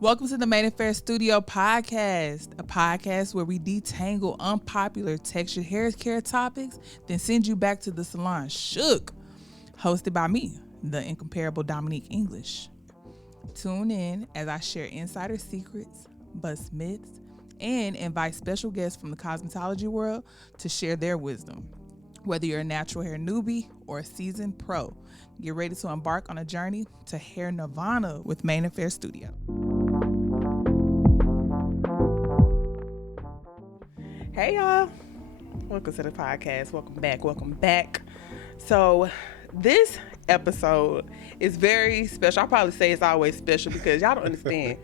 Welcome to the Main Affair Studio podcast, a podcast where we detangle unpopular textured hair care topics, then send you back to the salon shook. Hosted by me, the incomparable Dominique English. Tune in as I share insider secrets, bust myths, and invite special guests from the cosmetology world to share their wisdom. Whether you're a natural hair newbie or a seasoned pro, get ready to embark on a journey to hair nirvana with Main Affair Studio. Hey y'all, welcome to the podcast. Welcome back. So this episode is very special. I'll probably say it's always special because y'all don't understand.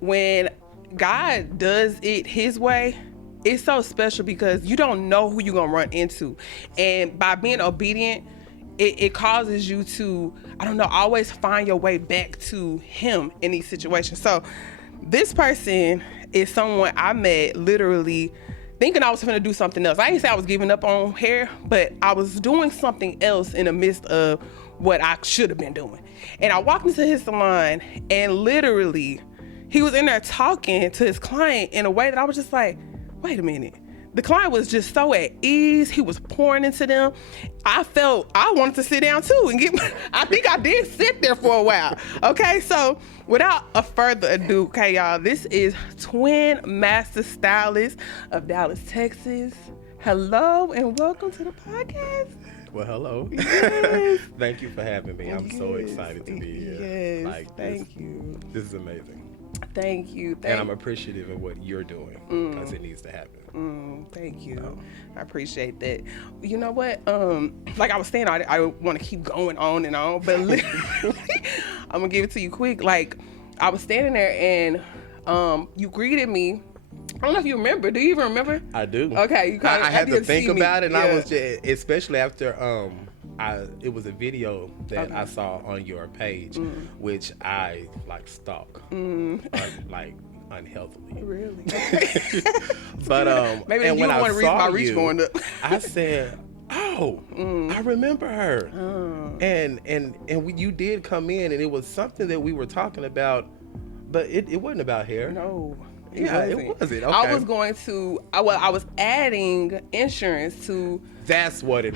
When God does it his way, it's so special because you don't know who you're gonna run into. And by being obedient, it causes you to, always find your way back to him in these situations. So this person is someone I met literally thinking I was going to do something else. I didn't say I was giving up on hair, but I was doing something else in the midst of what I should have been doing. And I walked into his salon and literally he was in there talking to his client in a way that I was just like, wait a minute. The client was just so at ease. He was pouring into them. I felt I wanted to sit down too and I think I did sit there for a while. Okay, so without a further ado, okay, y'all, this is twin Master Stylist of Dallas, Texas. Hello and welcome to the podcast. Well, hello. Yes. Thank you for having me. I'm so excited to be here. Yes, thank you. This is amazing. Thank you. And I'm appreciative of what you're doing because it needs to happen. Thank you. I appreciate that. You know what? Like I was saying, I want to keep going on and on, but literally, I'm gonna give it to you quick. Like I was standing there and you greeted me. I don't know if you remember. Do you even remember? I do. Okay. I had to think about it, and yeah. I was just, especially after it was a video that I saw on your page, which I stalk, unhealthily. Really? But maybe you don't want to read my reach going up. I said, "Oh, I remember her," and you did come in, and it was something that we were talking about, but it wasn't about hair. No. It wasn't. Okay. I was going to. I was adding insurance to. That's what it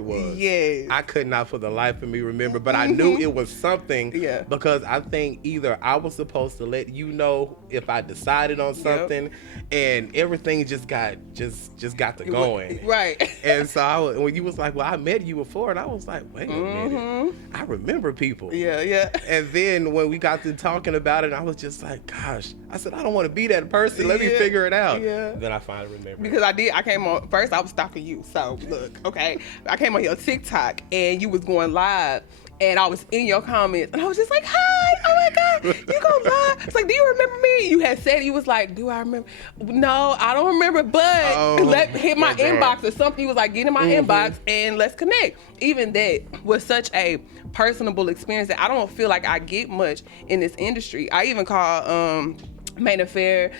was. Yes. I could not for the life of me remember, but I knew it was something. Yeah. Because I think either I was supposed to let you know if I decided on something, and everything just got to going. Right. And so when you was like, "Well, I met you before," and I was like, "Wait a minute, I remember people." Yeah. And then when we got to talking about it, I was just like, "Gosh," I said, "I don't want to be that person. Let me figure it out." Yeah. Then I finally remembered. Because I came on first. I was stalking you. So look, okay, I came on your TikTok and you was going live, and I was in your comments, and I was just like, "Hi, oh my God, you go live." It's like, "Do you remember me?" You had said, you was like, "Do I remember?" No, I don't remember, but hit my inbox or something. You was like, "Get in my inbox and let's connect." Even that was such a personable experience that I don't feel like I get much in this industry. I even call Main Affair,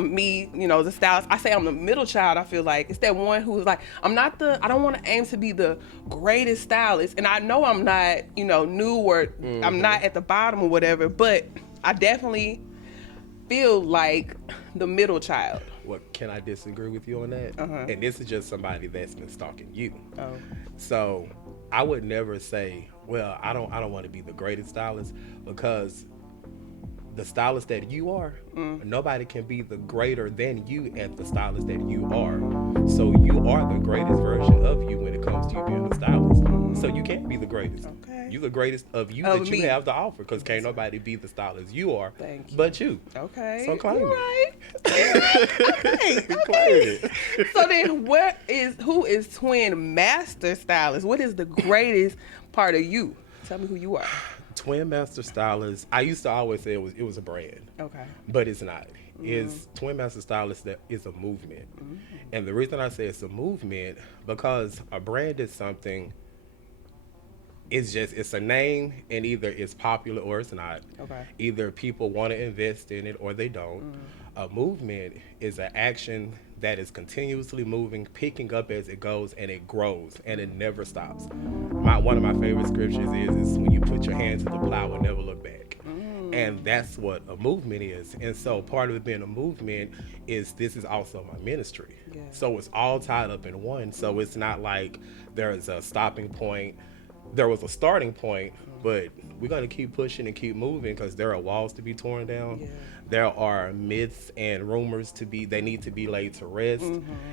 me, the stylist. I say I'm the middle child. I feel like it's that one who's like, I don't want to aim to be the greatest stylist. And I know I'm not, new or I'm not at the bottom or whatever, but I definitely feel like the middle child. Well, can I disagree with you on that? And this is just somebody that's been stalking you. Oh. So I would never say, well, I don't want to be the greatest stylist, because the stylist that you are, nobody can be the greater than you at the stylist that you are. So you are the greatest version of you when it comes to you being a stylist. So you can't be the greatest. Okay. You're the greatest of you Of that me. you have to offer, because can't nobody be the stylist you are. Thank you. But you. Okay. So claim You're it. right. Okay. So then who is twin Master Stylist? What is the greatest part of you? Tell me who you are. Twin Master Stylist, I used to always say it was a brand. Okay. But it's not. It's Twin Master Stylist that is a movement. And the reason I say it's a movement, because a brand is something, it's a name, and either it's popular or it's not. Okay. Either people want to invest in it or they don't. A movement is an action that is continuously moving, picking up as it goes, and it grows, and it never stops. One of my favorite scriptures is when you put your hand to the plow and never look back. And that's what a movement is. And so part of it being a movement is this is also my ministry. Yeah. So it's all tied up in one. So it's not like there's a stopping point. There was a starting point, but we're going to keep pushing and keep moving because there are walls to be torn down. Yeah. There are myths and rumors they need to be laid to rest.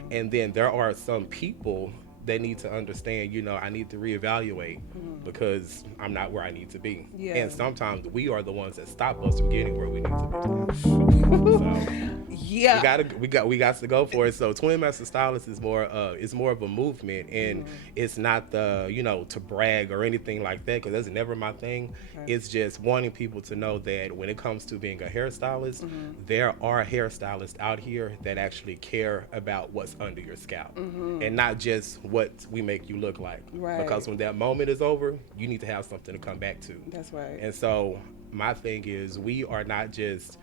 And then there are some people that need to understand, I need to reevaluate because I'm not where I need to be. Yeah. And sometimes we are the ones that stop us from getting where we need to be. So Yeah. we got to go for it. So Twin Master Stylist is more of a movement, and it's not to brag or anything like that, because that's never my thing. Okay. It's just wanting people to know that when it comes to being a hairstylist, there are hairstylists out here that actually care about what's under your scalp, and not just what we make you look like. Right. Because when that moment is over, you need to have something to come back to. That's right. And so my thing is, we are not just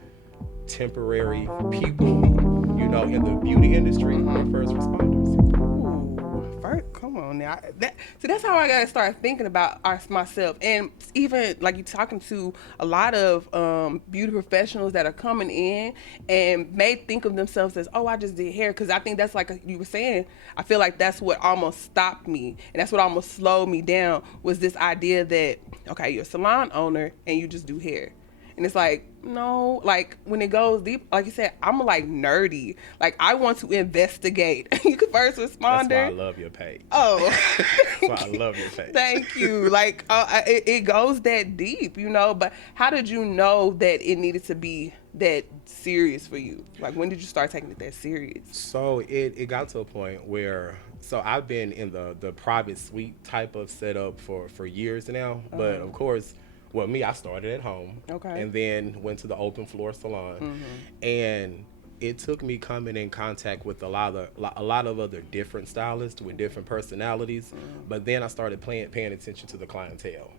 temporary people, in the beauty industry. We're first responders. Come on now. So that's how I gotta start thinking about myself, and even like you talking to a lot of beauty professionals that are coming in and may think of themselves as, oh, I just did hair, because I think that's like you were saying. I feel like that's what almost stopped me, and that's what almost slowed me down, was this idea that, okay, you're a salon owner and you just do hair. And it's like, no, like when it goes deep, like you said, I'm like nerdy. Like I want to investigate. You could first responder. That's why I love your page. Oh. That's why I love your page. Thank you. Like it goes that deep, but how did you know that it needed to be that serious for you? Like when did you start taking it that serious? So it got to a point where, so I've been in the private suite type of setup for years now, but of course, well, I started at home, and then went to the open floor salon, and it took me coming in contact with a lot of other different stylists with different personalities, but then I started paying attention to the clientele,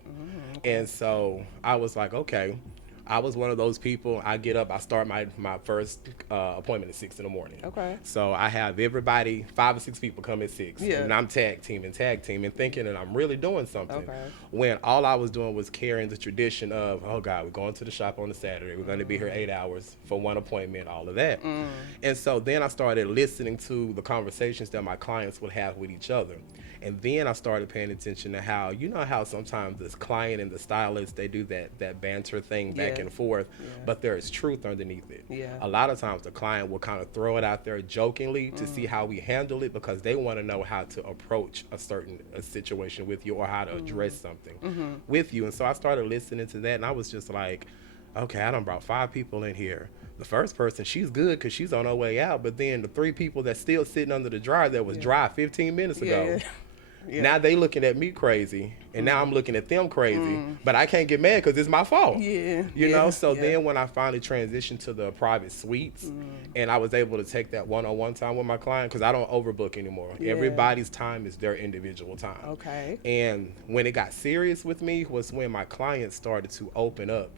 and so I was like, okay. I was one of those people. I get up, I start my first appointment at 6 a.m. Okay. So I have everybody, 5 or 6 people come at 6. Yeah. And I'm tag teaming, thinking that I'm really doing something. Okay. When all I was doing was carrying the tradition of, oh God, we're going to the shop on a Saturday. We're going to be here 8 hours for one appointment, all of that. And so then I started listening to the conversations that my clients would have with each other. And then I started paying attention to how, how sometimes this client and the stylist, they do that banter thing back and forth, but there is truth underneath it. Yeah. A lot of times the client will kind of throw it out there jokingly to see how we handle it, because they want to know how to approach a situation with you, or how to address something with you. And so I started listening to that, and I was just like, okay, I done brought 5 people in here. The first person, she's good because she's on her way out, but then the 3 people that's still sitting under the dryer that was dry 15 minutes ago, now they looking at me crazy, and now I'm looking at them crazy, but I can't get mad because it's my fault. So then when I finally transitioned to the private suites, and I was able to take that one-on-one time with my client, because I don't overbook anymore. Everybody's time is their individual time. Okay. And when it got serious with me was when my clients started to open up,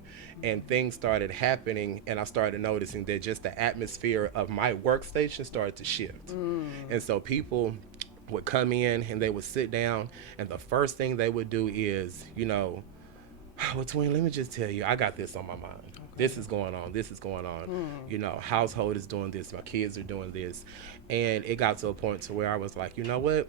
and things started happening, and I started noticing that just the atmosphere of my workstation started to shift. And so people would come in and they would sit down, and the first thing they would do is, well, Twin, let me just tell you, I got this on my mind. This is going on. Household is doing this, my kids are doing this. And it got to a point to where I was like, you know what?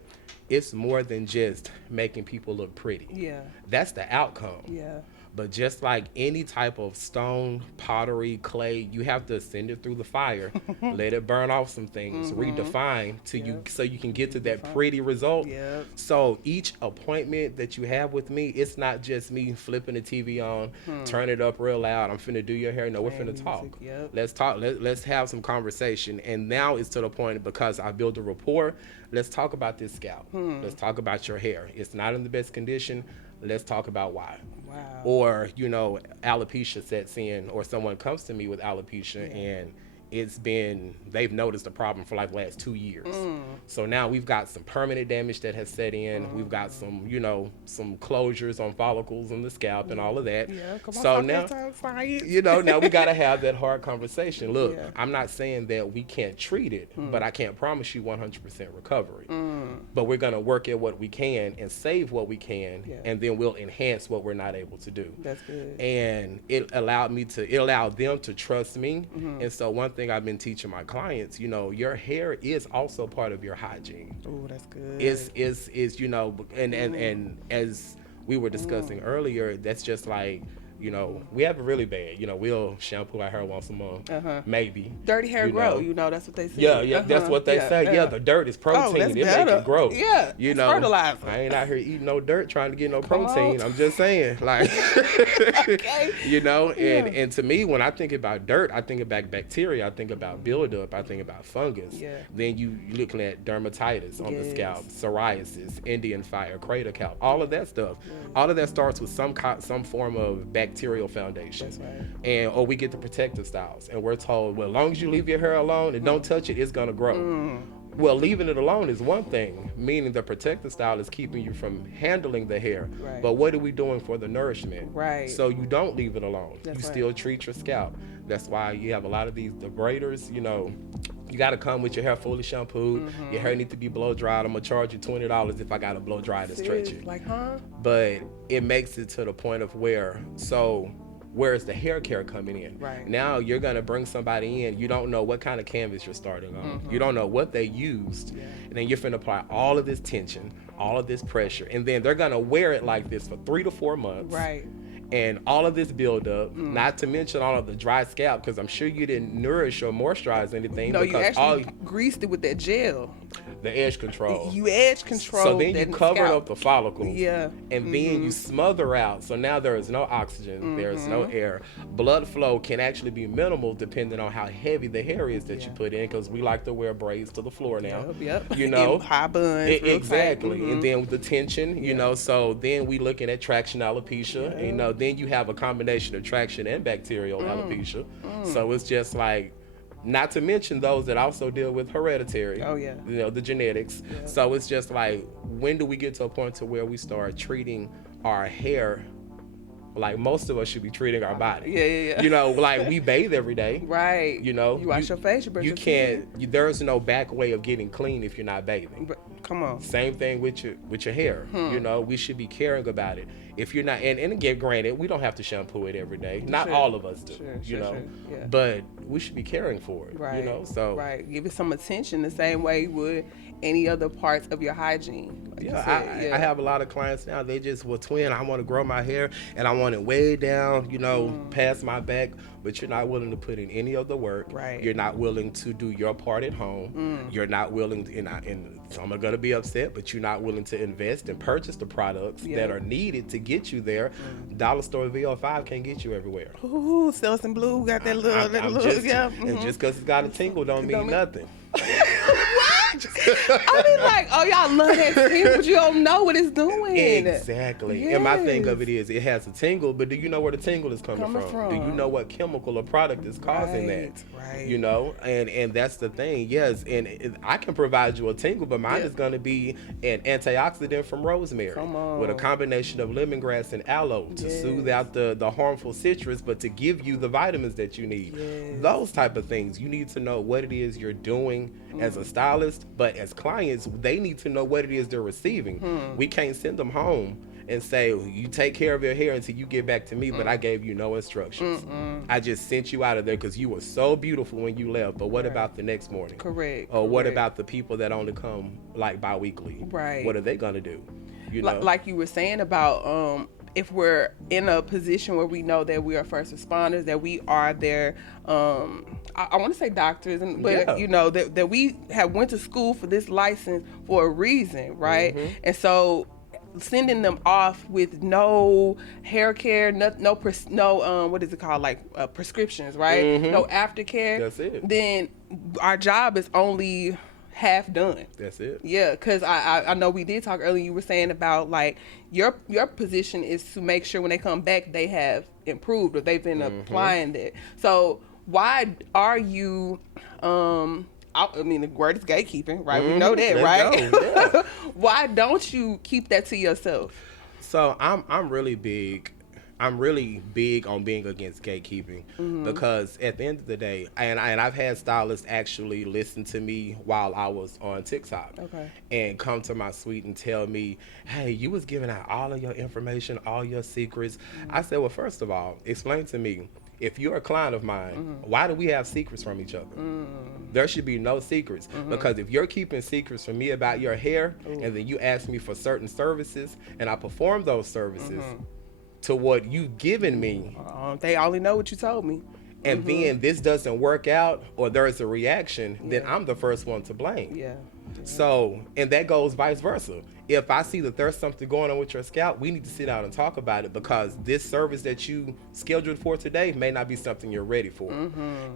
It's more than just making people look pretty. Yeah. That's the outcome. Yeah. But just like any type of stone, pottery, clay, you have to send it through the fire, let it burn off some things, redefine so you can get to that pretty result. So each appointment that you have with me, it's not just me flipping the TV on, turn it up real loud, I'm finna do your hair. No, we're finna talk. Let's talk. Let's have some conversation. And now it's to the point, because I built a rapport, let's talk about this scalp. Let's talk about your hair. It's not in the best condition. Let's talk about why. Or, alopecia sets in, or someone comes to me with alopecia, and they've noticed the problem for like the last 2 years. So now we've got some permanent damage that has set in. We've got some, some closures on follicles in the scalp and all of that. Yeah, come on, so now, now we got to have that hard conversation. Look, I'm not saying that we can't treat it, but I can't promise you 100% recovery. But we're going to work at what we can and save what we can, and then we'll enhance what we're not able to do. That's good. And it allowed them to trust me. And so one thing I've been teaching my clients, your hair is also part of your hygiene. Oh, that's good. Is and as we were discussing earlier, that's just like, we have it really bad. We'll shampoo our hair once a month, maybe. Dirty hair grow, that's what they say. Yeah, that's what they say. Yeah, the dirt is protein. It makes it grow. Yeah, it's fertilizer. I ain't out here eating no dirt trying to get no protein. I'm just saying, like, okay. And to me, when I think about dirt, I think about bacteria, I think about buildup, I think about fungus. Yeah. Then you're looking at dermatitis on the scalp, psoriasis, Indian fire, crater calc, all of that stuff. All of that starts with some form of bacterial foundation. That's right. Or we get the protective styles and we're told, well, as long as you leave your hair alone and don't touch it, it's gonna grow. Well, leaving it alone is one thing, meaning the protective style is keeping you from handling the hair. Right. But what are we doing for the nourishment? Right. So you don't leave it alone. That's you right. still treat your scalp. That's why you have a lot of the braiders, you got to come with your hair fully shampooed. Your hair needs to be blow dried. I'm going to charge you $20 if I got to blow dry it and stretch it. Like, But it makes it to the point of where is the hair care coming in? Right. Now you're going to bring somebody in. You don't know what kind of canvas you're starting on. You don't know what they used. Yeah. And then you're finna apply all of this tension, all of this pressure. And then they're going to wear it like this for 3 to 4 months. Right. And all of this buildup, not to mention all of the dry scalp, because I'm sure you didn't nourish or moisturize anything. No, you because actually greased it with that gel. The edge control. You edge control. So then you covered up the follicles. Yeah. And then you smother out. So now there is no oxygen. There is no air. Blood flow can actually be minimal depending on how heavy the hair is that you put in, because we like to wear braids to the floor now. Yep. High buns. Exactly. And then with the tension, so then we looking at traction alopecia. Yeah. Then you have a combination of traction and bacterial alopecia. So it's just like, not to mention those that also deal with hereditary. Oh, yeah. The genetics. Yeah. So it's just like, when do we get to a point to where we start treating our hair like most of us should be treating our body? Yeah. Like we bathe every day. Right. You wash your face, you brush your can't, there's no back way of getting clean if you're not bathing. Come on. Same thing with your hair. We should be caring about it. If you're not, and again, granted, we don't have to shampoo it every day. Not all of us do, Sure. Yeah. But we should be caring for it, right. So. Right. Give it some attention the same way you would any other parts of your hygiene. Like I have a lot of clients now, they just, twin, I want to grow my hair and I want it way down, past my back, but you're not willing to put in any of the work. Right. You're not willing to do your part at home. You're not willing to, and some are going to be upset, but you're not willing to invest and purchase the products that are needed to get you there. Dollar store VO5 can't get you everywhere. Ooh, Selsun Blue got that little, And just because it's got a tingle don't mean nothing. I mean, like, y'all love that tingle, but you don't know what it's doing. Exactly. Yes. And my thing of it is, it has a tingle, but do you know where the tingle is coming from? Do you know what chemical or product is causing that? Right. And that's the thing. Yes, and I can provide you a tingle, but mine is going to be an antioxidant from rosemary with a combination of lemongrass and aloe to soothe out the harmful citrus, but to give you the vitamins that you need. Yes. Those type of things. You need to know what it is you're doing as a stylist, but as clients, they need to know what it is they're receiving. We can't send them home and say, you take care of your hair until you get back to me, but I gave you no instructions. I just sent you out of there because you were so beautiful when you left, but what about the next morning? Correct. Or what about the people that only come like bi-weekly? Right. What are they going to do? Like you were saying about if we're in a position where we know that we are first responders, that we are their, I want to say doctors, but that we have went to school for this license for a reason, right? And so sending them off with no hair care, no what is it called, like prescriptions, right? No aftercare. That's it. Then our job is only half done. That's it. Yeah, because I know we did talk earlier. You were saying about like your position is to make sure when they come back they have improved or they've been applying that. So why are you I mean, the word is gatekeeping, right? We know that, Let's right? go, yeah. Why don't you keep that to yourself? So I'm really big. I'm really big on being against gatekeeping because at the end of the day, and I've had stylists actually listen to me while I was on TikTok, Okay. and come to my suite and tell me, "Hey, you was giving out all of your information, all your secrets." I said, "Well, first of all, explain to me. If you're a client of mine, why do we have secrets from each other? There should be no secrets because if you're keeping secrets from me about your hair and then you ask me for certain services and I perform those services to what you've given me, They only know what you told me. and then this doesn't work out or there's a reaction, then I'm the first one to blame." Yeah. So, and that goes vice versa. If I see that there's something going on with your scalp, we need to sit down and talk about it because this service that you scheduled for today may not be something you're ready for.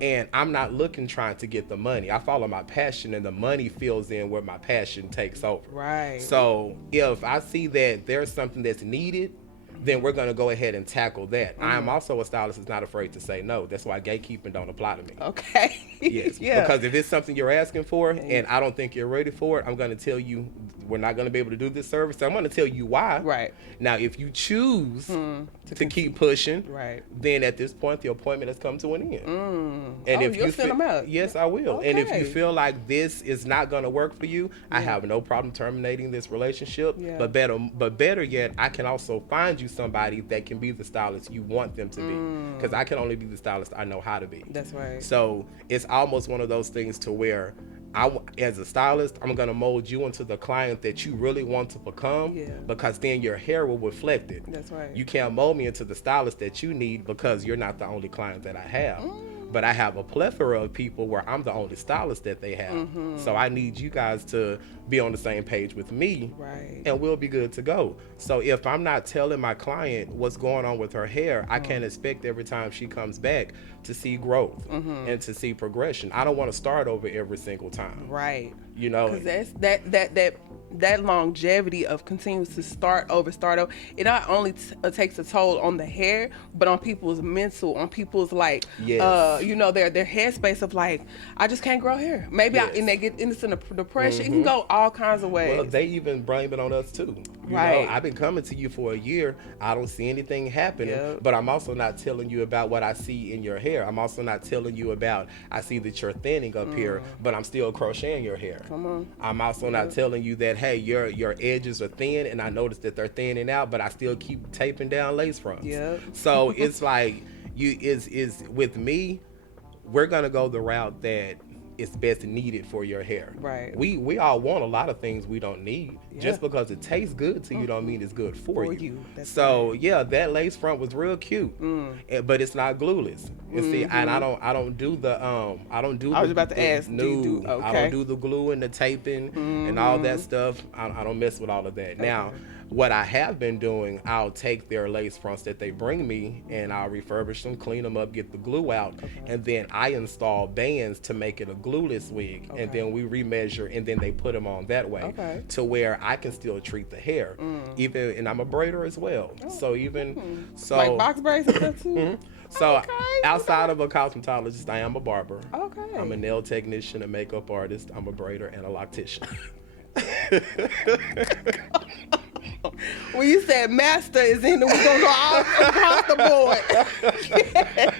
And I'm not looking trying to get the money. I follow my passion and the money fills in where my passion takes over. Right. So if I see that there's something that's needed, then we're going to go ahead and tackle that. I am also a stylist that's not afraid to say no. That's why gatekeeping don't apply to me. Okay. Yes, Yeah. because if it's something you're asking for and I don't think you're ready for it, I'm going to tell you we're not going to be able to do this service. So I'm going to tell you why. Right. Now, if you choose to keep pushing, Right. then at this point the appointment has come to an end. And if you'll you send them out? yes, I will. And if you Okay. feel like this is not going to work for you, I have no problem terminating this relationship. Yeah. But better yet, I can also find you somebody that can be the stylist you want them to be, because I can only be the stylist I know how to be. That's right. So it's almost one of those things to where as a stylist, I'm going to mold you into the client that you really want to become, because then your hair will reflect it. That's right. You can't mold me into the stylist that you need because you're not the only client that I have. But I have a plethora of people where I'm the only stylist that they have. So I need you guys to be on the same page with me, Right. and we'll be good to go. So if I'm not telling my client what's going on with her hair, I can't expect every time she comes back to see growth and to see progression. I don't want to start over every single time. Right. You know, Because that's that longevity of continuing to start over. It not only takes a toll on the hair, but on people's mental, on people's like, Yes. their headspace of like, I just can't grow hair. Maybe Yes. and they get into depression. It can go all kinds of ways. well, they even blame it on us too. You Right. know, I've been coming to you for a year. I don't see anything happening, Yep. but I'm also not telling you about what I see in your hair. I'm also not telling you about, I see that you're thinning up here, but I'm still crocheting your hair. Come on. I'm also not telling you that, hey, your edges are thin and I noticed that they're thinning out, but I still keep taping down lace fronts. Yep. So it's like is with me, we're gonna go the route that is best needed for your hair. Right. We all want a lot of things we don't need. Just because it tastes good to you don't mean it's good for you. That's So yeah, that lace front was real cute, but it's not glueless. You see, and I don't do the I don't do. I was about to ask, No, do you do- I okay. don't do the glue and the taping and all that stuff. I don't mess with all of that. Now, what I have been doing, I'll take their lace fronts that they bring me and I'll refurbish them, clean them up, get the glue out, and then I install bands to make it a glueless wig, and then we remeasure, and then they put them on that way to where I can still treat the hair, even, and I'm a braider as well. So even so, Like box braids and stuff too. so outside of a cosmetologist, I am a barber. Okay. I'm a nail technician, a makeup artist. I'm a braider and a loctician. When you said master is in, we're gonna go all across the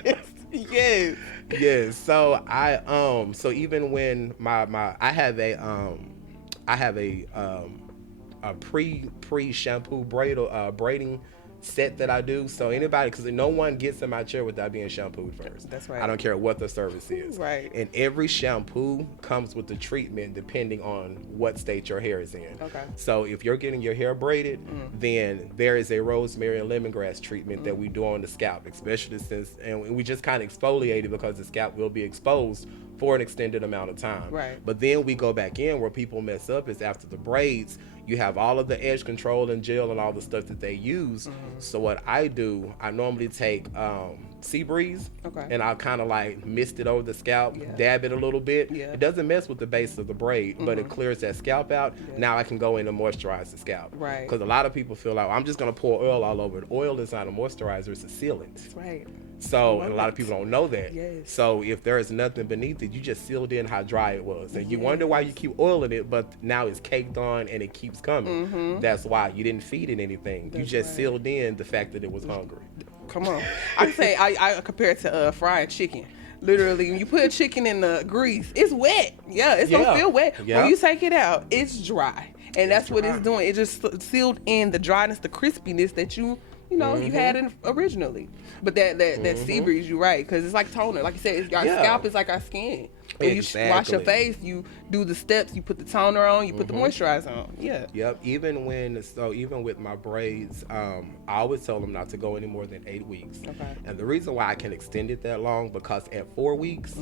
board. Yes. Yes. So so even when I have a pre shampoo braiding set that I do. So anybody, because no one gets in my chair without being shampooed first. That's right. I don't care what the service is. Right. And every shampoo comes with the treatment depending on what state your hair is in. Okay. So if you're getting your hair braided, then there is a rosemary and lemongrass treatment that we do on the scalp, especially and we just kind of exfoliate it because the scalp will be exposed for an extended amount of time. Right. But then we go back in where people mess up is after the braids, you have all of the edge control and gel and all the stuff that they use. So what I do, I normally take sea breeze, Okay. and I'll kind of like mist it over the scalp, Yeah. dab it a little bit. Yeah. It doesn't mess with the base of the braid, but it clears that scalp out. Yeah. Now I can go in and moisturize the scalp. Right. Because a lot of people feel like, I'm just going to pour oil all over it. Oil is not a moisturizer, it's a sealant. That's right. So, and a lot of people don't know that. Yes. So if there is nothing beneath it, you just sealed in how dry it was. And you wonder why you keep oiling it, but now it's caked on and it keeps coming. That's why you didn't feed it anything. You just sealed in the fact that it was hungry. Come on. I say I compare it to frying chicken. Literally, when you put a chicken in the grease, it's wet. Yeah, it's gonna feel wet. Yeah. When you take it out, it's dry, and that's what dry. it's doing. It just sealed in the dryness, the crispiness that you had in originally. But that sea breeze, you're right, because it's like toner. Like you said, our scalp is like our skin. When you wash your face, you do the steps. You put the toner on. You put the moisturizer on. Yeah. Yep. Even with my braids, I always tell them not to go any more than 8 weeks. Okay. And the reason why I can extend it that long, because at 4 weeks,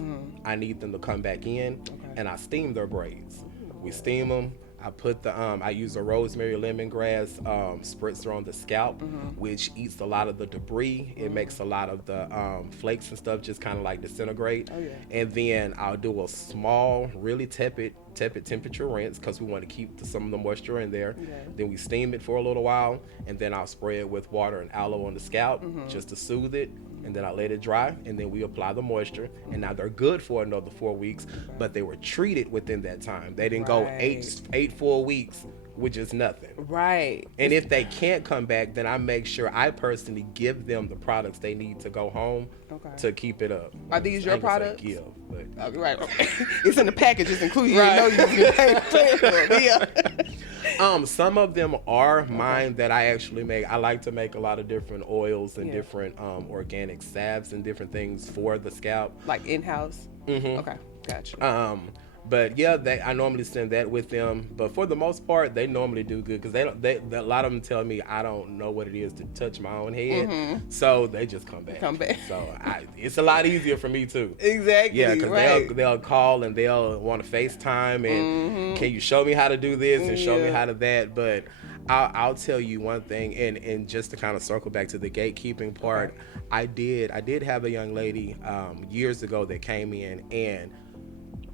I need them to come back in, and I steam their braids. We steam them. I put I use a rosemary lemongrass spritzer on the scalp, which eats a lot of the debris. It makes a lot of the flakes and stuff just kind of like disintegrate. Oh, yeah. And then I'll do a small, really tepid temperature rinse, because we want to keep some of the moisture in there. Yeah. Then we steam it for a little while, and then I'll spray it with water and aloe on the scalp just to soothe it. And then I let it dry, and then we apply the moisture. And now they're good for another 4 weeks, but they were treated within that time. They didn't go eight full weeks with just nothing. Right. And if they can't come back, then I make sure I personally give them the products they need to go home to keep it up. Are these your products? Give, but. Right. It's in the package. It's included. You know you get paid for it. Yeah. Some of them are mine that I actually make. I like to make a lot of different oils and different organic salves and different things for the scalp. Like in-house? Okay, gotcha. But yeah, I normally send that with them. But for the most part, they normally do good, because a lot of them tell me I don't know what it is to touch my own head, so they just come back. So it's a lot easier for me too. Exactly. Yeah, because they'll call and they'll want to FaceTime and can you show me how to do this and show me how to that. But I'll tell you one thing, and just to kind of circle back to the gatekeeping part, I did have a young lady years ago that came in, and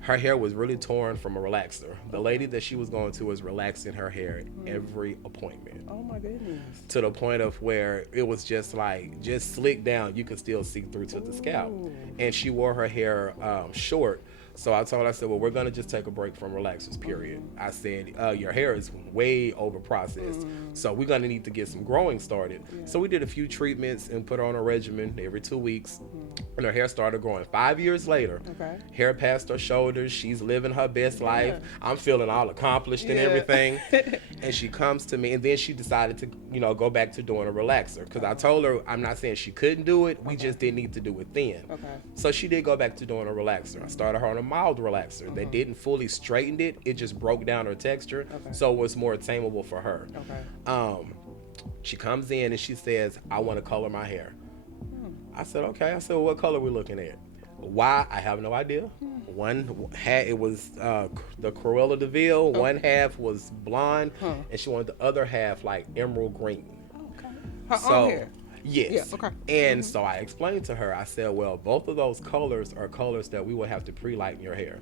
her hair was really torn from a relaxer. The lady that she was going to was relaxing her hair every appointment. Oh my goodness. To the point of where it was just slicked down. You could still see through to the scalp. And she wore her hair short. So I told her, I said, well, we're going to just take a break from relaxers, period. I said, your hair is way over processed. So we're going to need to get some growing started. So we did a few treatments and put her on a regimen every 2 weeks. And her hair started growing. 5 years later, hair past her shoulders. She's living her best life. I'm feeling all accomplished and everything. And she comes to me, and then she decided to, go back to doing a relaxer. Because I told her, I'm not saying she couldn't do it. We just didn't need to do it then. So she did go back to doing a relaxer. I started her on a mild relaxer. They didn't fully straighten it. It just broke down her texture. So it was more tameable for her. She comes in and she says, I want to color my hair. I said, okay. I said, well, what color are we looking at? Why? I have no idea. One had, it was the Cruella de Vil. One half was blonde, and she wanted the other half like emerald green. Her own hair. Yes. Yeah, okay. And so I explained to her, I said, well, both of those colors are colors that we will have to pre-lighten your hair.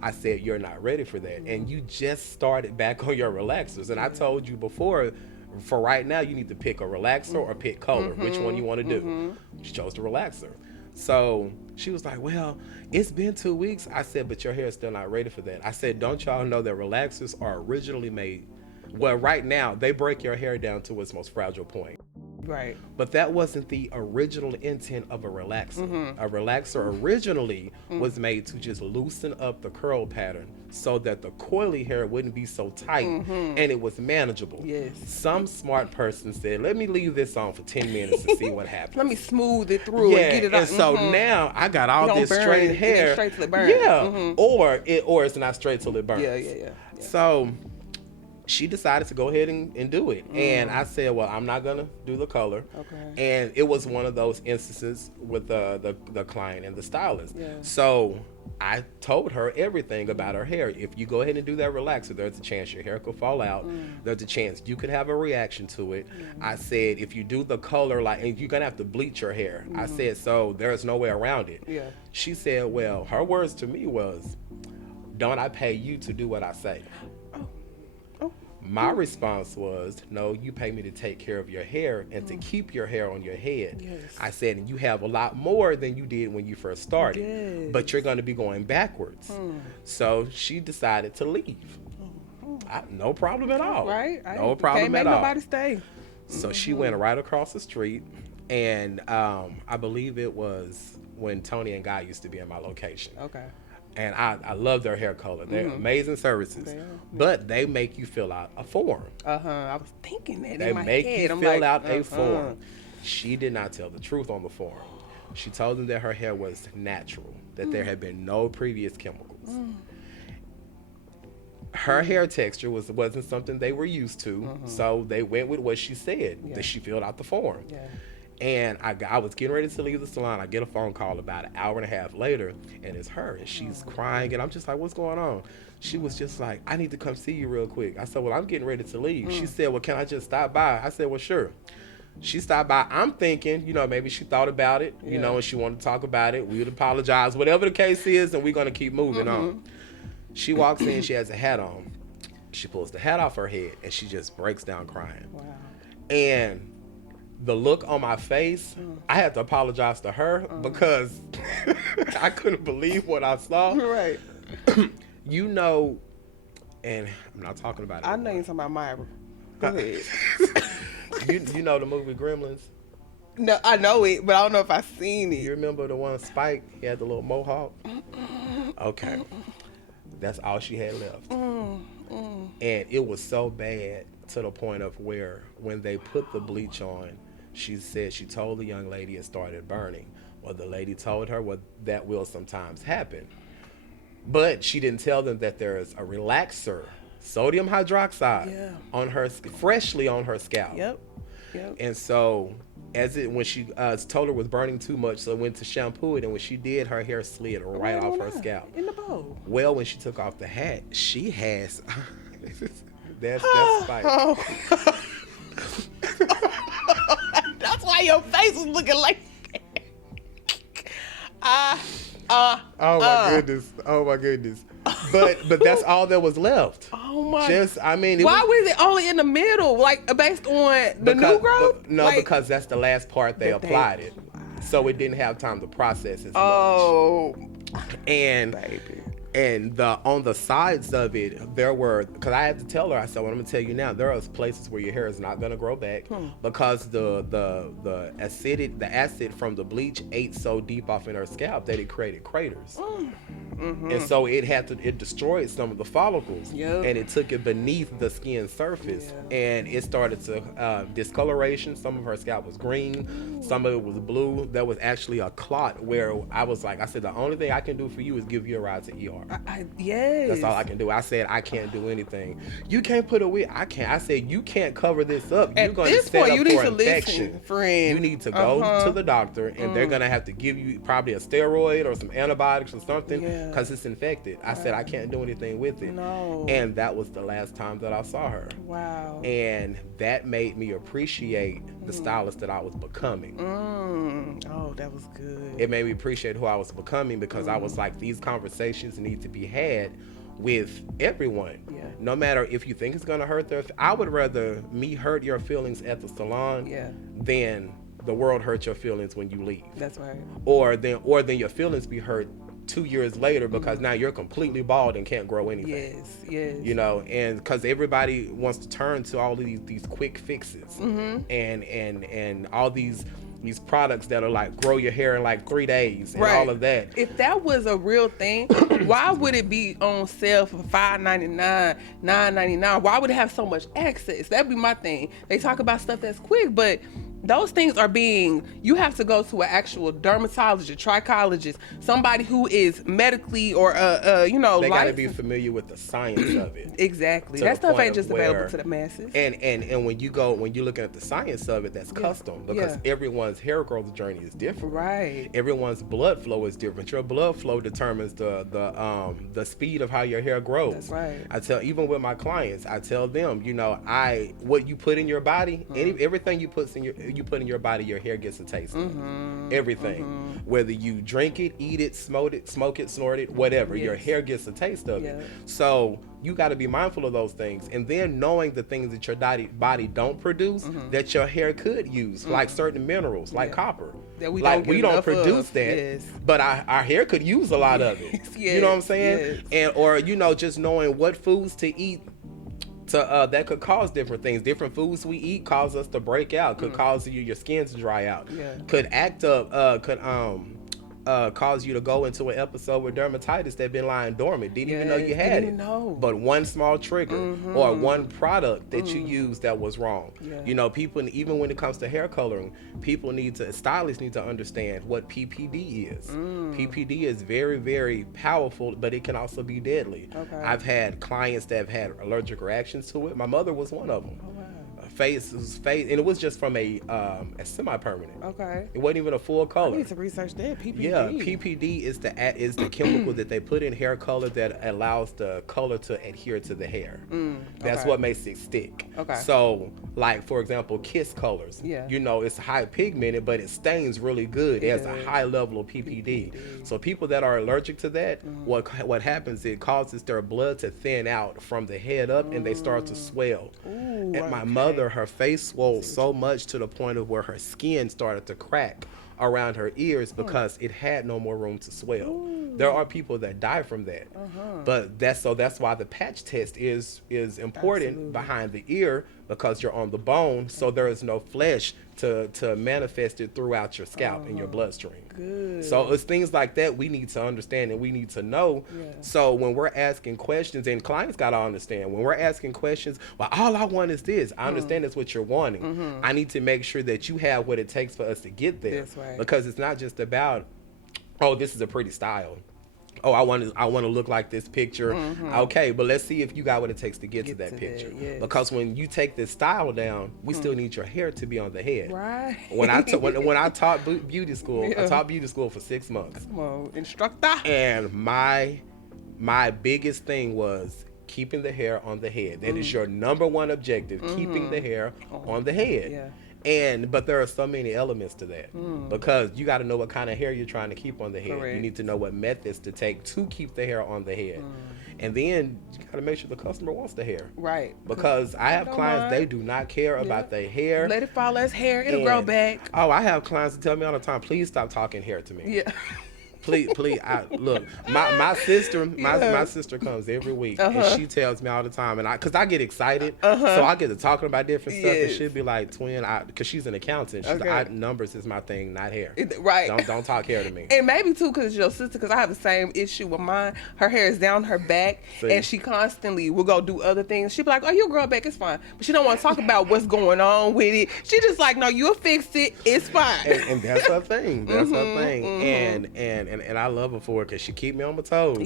I said, you're not ready for that. And you just started back on your relaxers. And I told you before, for right now, you need to pick a relaxer or pick color. Which one you want to do? She chose the relaxer. So she was like, well, it's been 2 weeks. I said, but your hair is still not ready for that. I said, don't y'all know that relaxers are originally made, well, right now, they break your hair down to its most fragile point. Right. But that wasn't the original intent of a relaxer. A relaxer originally was made to just loosen up the curl pattern so that the coily hair wouldn't be so tight and it was manageable. Yes. Some smart person said, let me leave this on for 10 minutes to see what happens. Let me smooth it through and get it out. And so now I got all this straight hair. Straight till it burns. Yeah. Or it's not straight till it burns. Yeah. So she decided to go ahead and do it. And I said, well, I'm not gonna do the color. Okay. And it was one of those instances with the client and the stylist. Yeah. So I told her everything about her hair. If you go ahead and do that relaxer, there's a chance your hair could fall out. There's a chance you could have a reaction to it. I said, if you do the color, and you're gonna have to bleach your hair. I said, so there's no way around it. Yeah. She said, well, her words to me was, don't I pay you to do what I say? My response was, no, you pay me to take care of your hair and to keep your hair on your head. Yes. I said, and you have a lot more than you did when you first started, Yes. but you're going to be going backwards. So she decided to leave. No problem at all. Right? No problem can't make at all. nobody stay. So she went right across the street, and I believe it was when Tony and Guy used to be in my location. Okay. And I love their hair color. They're amazing services. They are. But they make you fill out a form. I was thinking that They in my make head. you I'm fill like, out a form. She did not tell the truth on the form. She told them that her hair was natural, that there had been no previous chemicals. Her hair texture wasn't something they were used to, so they went with what she said, that she filled out the form. Yeah. And I was getting ready to leave the salon. I get a phone call about an hour and a half later, and it's her, and she's crying, and I'm just like, what's going on? She was just like, I need to come see you real quick. I said, well, I'm getting ready to leave. She said, well, can I just stop by? I said, well, sure. She stopped by. I'm thinking, maybe she thought about it, and she wanted to talk about it. We would apologize, whatever the case is, and we're going to keep moving on. She walks in, she has a hat on. She pulls the hat off her head, and she just breaks down crying. Wow. And the look on my face, I had to apologize to her because I couldn't believe what I saw. Right. And I'm not talking about it. I know you're talking about Myra. Go ahead. you know the movie Gremlins? No, I know it, but I don't know if I've seen You it. remember the one Spike? He had the little mohawk? Okay. That's all she had left. And it was so bad to the point of where when they put the bleach on, she said she told the young lady it started burning. Well, the lady told her, well, that will sometimes happen. But she didn't tell them that there's a relaxer, sodium hydroxide, freshly on her scalp. Yep. And so when she told her it was burning too much, so went to shampoo it, and when she did, her hair slid right off her scalp. In the bowl. Well, when she took off the hat, she has that's Spike. That's why your face was looking like that. Oh my goodness. But that's all that was left. Oh my. Why was it only in the middle, like based on the new growth? Because that's the last part they applied it, so it didn't have time to process as much. And baby. And on the sides of it, there were, because I had to tell her, I said, well, I'm going to tell you now, there are places where your hair is not going to grow back because the acid from the bleach ate so deep off in her scalp that it created craters. And so it destroyed some of the follicles, and it took it beneath the skin surface, and it started to discoloration. Some of her scalp was green, some of it was blue. There was actually a clot where I said, the only thing I can do for you is give you a ride to ER. Yes. That's all I can do. I said, I can't do anything. You can't put a wig. I can't. I said, you can't cover this up. You're going to set up you need for to infection. listen, friend. You need to go to the doctor, and they're going to have to give you probably a steroid or some antibiotics or something because it's infected. I said, I can't do anything with it. No. And that was the last time that I saw her. Wow. And that made me appreciate the stylist that I was becoming. Oh, that was good. It made me appreciate who I was becoming because I was like, these conversations need to be had with everyone. No matter if you think it's going to hurt I would rather me hurt your feelings at the salon than the world hurt your feelings when you leave. That's right. Or then your feelings be hurt 2 years later because now you're completely bald and can't grow anything. Yes. And because everybody wants to turn to all of these quick fixes and all these products that are like grow your hair in like 3 days and all of that. If that was a real thing, why would it be on sale for $5.99, $9.99? Why would it have so much access? That'd be my thing. They talk about stuff that's quick, but those things are being, you have to go to an actual dermatologist, trichologist, somebody who is medically or they licensed. gotta be familiar with the science of it. Exactly. That stuff ain't just available to the masses. And when you're looking at the science of it, that's custom, because everyone's hair growth journey is different. Right. Everyone's blood flow is different. Your blood flow determines the speed of how your hair grows. That's right. Even with my clients, I tell them, what you put in your body, everything you put in your body, your hair gets a taste of. Everything. Whether you drink it, eat it, smoke it, snort it, whatever, your hair gets a taste of it. So you got to be mindful of those things, and then knowing the things that your body don't produce that your hair could use, like certain minerals, like copper. That we don't produce that, but our hair could use a lot of it. You know what I'm saying? And or just knowing what foods to eat that could cause different things. Different foods we eat cause us to break out, could cause your skin to dry out, could act up, cause you to go into an episode with dermatitis that been lying dormant, didn't even know you had it. But one small trigger or one product that you used that was wrong. People, even when it comes to hair coloring, stylists need to understand what PPD is. PPD is very, very powerful, but it can also be deadly. I've had clients that have had allergic reactions to it. My mother was one of them. Face, and it was just from a semi-permanent. It wasn't even a full color. I need to research that. PPD. Yeah, PPD is the chemical that they put in hair color that allows the color to adhere to the hair. That's what makes it stick. So, like for example, Kiss colors. It's high pigmented, but it stains really good. It has a high level of PPD. So people that are allergic to that, what happens? It causes their blood to thin out from the head up, and they start to swell. And my mother, her face swelled so much to the point of where her skin started to crack around her ears because it had no more room to swell. There are people that die from that. But that's why the patch test is important behind the ear, because you're on the bone, so there is no flesh to manifest it throughout your scalp and your bloodstream. So it's things like that we need to understand and we need to know. So when we're asking questions, and clients got to understand, when we're asking questions, well, all I want is this. I understand that's what you're wanting. I need to make sure that you have what it takes for us to get there. Because it's not just about, oh, this is a pretty style. Oh, I want to look like this picture. Okay, but let's see if you got what it takes to get to that picture. Because when you take this style down, we still need your hair to be on the head. Right. When I taught beauty school, I taught beauty school for 6 months. Come on, instructor. And my biggest thing was keeping the hair on the head. That is your number one objective, keeping the hair on the head. But there are so many elements to that, because you got to know what kind of hair you're trying to keep on the head. You need to know what methods to take to keep the hair on the head. And then you got to make sure the customer wants the hair. Right. Because I have clients, they do not care about their hair. Let it fall as hair. It'll grow back. Oh, I have clients that tell me all the time, please stop talking hair to me. Please, look. My sister comes every week, and she tells me all the time, and because I get excited, so I get to talking about different stuff, and she'll be like, "Twin," because she's an accountant. She's like, numbers is my thing, not hair. Right. Don't talk hair to me. And maybe too, because your sister, because I have the same issue with mine. Her hair is down her back, and she constantly will go do other things. She'll be like, "Oh, you'll grow back, it's fine," but she don't want to talk about what's going on with it. She just like, "No, you'll fix it, it's fine." And that's her thing. That's her thing. And I love her for it, because she keep me on my toes.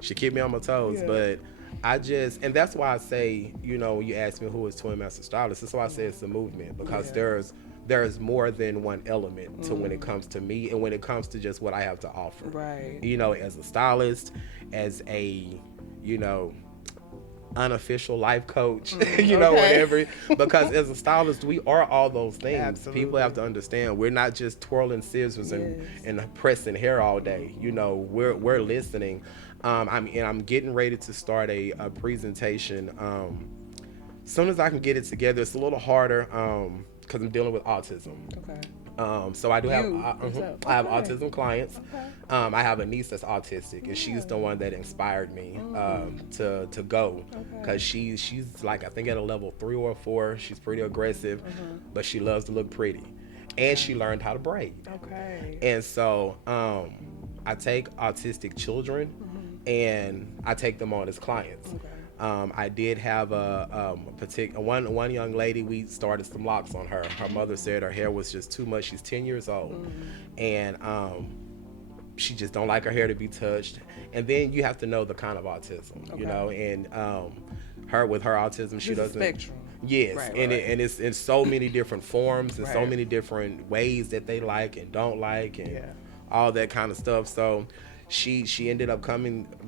She keep me on my toes. But and that's why I say, when you ask me who is Twin Master Stylist, that's why I say it's a movement, because there's more than one element to when it comes to me and when it comes to just what I have to offer. Right. As a stylist, as a, unofficial life coach, whatever, because as a stylist we are all those things. Absolutely. People have to understand we're not just twirling scissors and pressing hair all day. We're listening. I'm getting ready to start a presentation as soon as I can get it together. It's a little harder because I'm dealing with autism. So I do have I have autism clients. I have a niece that's autistic, and she's the one that inspired me to go, because she's like, I think at a level 3 or 4. She's pretty aggressive, but she loves to look pretty, and she learned how to braid. And so I take autistic children and I take them on as clients. I did have a particular one young lady. We started some locks on her. Her mother said her hair was just too much. She's 10 years old, and she just don't like her hair to be touched. And then you have to know the kind of autism, you know. And her with her autism, she doesn't. Spectrum. Yes, Right, and right. it's in so many different forms and so Right. many different ways that they like and don't like and all that kind of stuff. So she ended up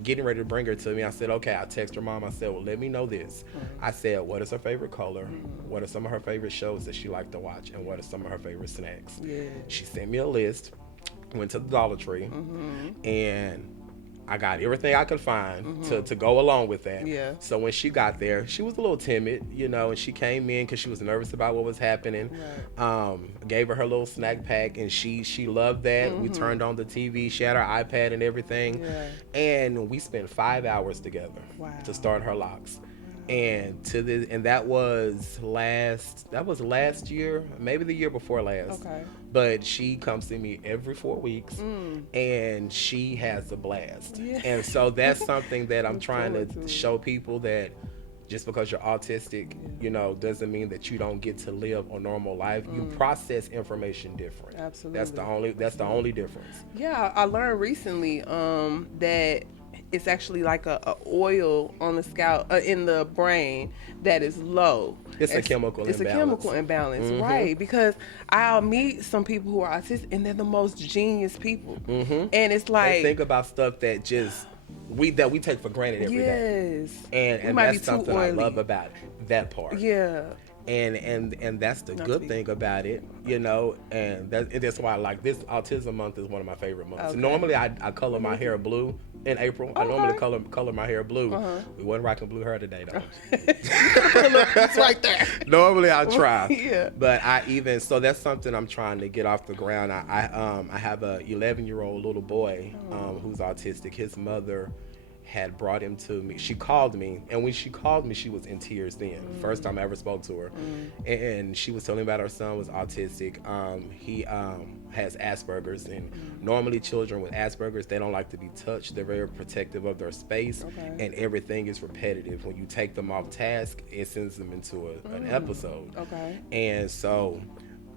getting ready to bring her to me. I said, okay. I text her mom. I said, well, let me know this. I said, what is her favorite color? What are some of her favorite shows that she liked to watch? And what are some of her favorite snacks? Yeah. She sent me a list. Went to the Dollar Tree, and I got everything I could find to go along with that. Yeah. So when she got there, she was a little timid, you know, and she came in because she was nervous about what was happening. Right. Gave her little snack pack, and she loved that. We turned on the TV. She had her iPad and everything. Yeah. And we spent 5 hours together to start her locks. And that was last year, maybe the year before last. Okay. But she comes to me every 4 weeks, and she has a blast. Yeah. And so that's something that I'm trying forward to to it. show people, that just because you're autistic, you know, doesn't mean that you don't get to live a normal life. You process information different. Absolutely. That's the only difference. Yeah, I learned recently that it's actually like a oil on the scalp in the brain that is low. It's a chemical It's imbalance. a chemical imbalance, right? Because I'll meet some people who are autistic and they're the most genius people, and it's They like think about stuff that just we take for granted every day. yes, And we might that's be too something I oily. love about that part. Yeah, And that's the good thing about it, you know, and that's why I like this. Autism month is one of my favorite months. Okay. Normally I color my hair blue in April. I normally color my hair blue. We wasn't rocking blue hair today though. it's right there. Normally I try. Yeah. But so that's something I'm trying to get off the ground. I have a 11-year-old little boy who's autistic. His mother had brought him to me. She called me, and when she called me, she was in tears then. First time I ever spoke to her. And she was telling me about her son was autistic. He has Asperger's, and normally children with Asperger's, they don't like to be touched. They're very protective of their space, and everything is repetitive. When you take them off task, it sends them into an episode. Okay. And so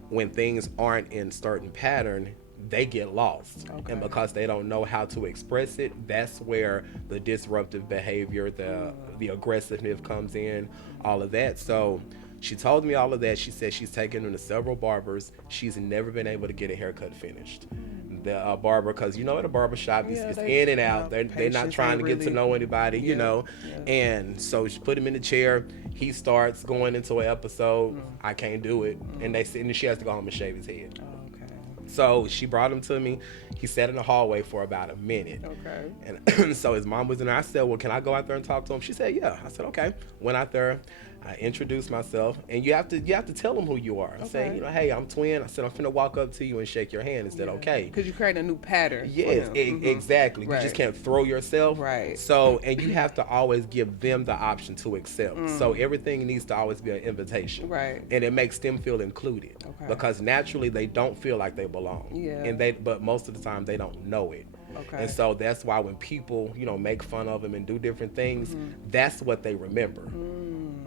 when things aren't in certain pattern, they get lost. And because they don't know how to express it, that's where the disruptive behavior, the aggressiveness comes in, all of that. So she told me all of that. She said she's taken him to several barbers. She's never been able to get a haircut finished. The barber, because you know at a barber shop, it's in and out. They're not trying to get to know anybody, you know. And so she put him in the chair. He starts going into an episode. I can't do it. And she has to go home and shave his head. So she brought him to me. He sat in the hallway for about a minute. Okay. And so his mom was in there. I said, well, can I go out there and talk to him? She said, yeah. I said, okay. Went out there. I introduced myself, and you have to tell them who you are. I say, you know, hey, I'm Twin. I said, I'm finna walk up to you and shake your hand. Is that okay? Because you create a new pattern. Yes, exactly. Right. You just can't throw yourself. Right. So, and you have to always give them the option to accept. So everything needs to always be an invitation. Right. And it makes them feel included. Okay. Because naturally they don't feel like they belong. Yeah. But most of the time they don't know it. Okay. And so that's why when people, you know, make fun of them and do different things, that's what they remember.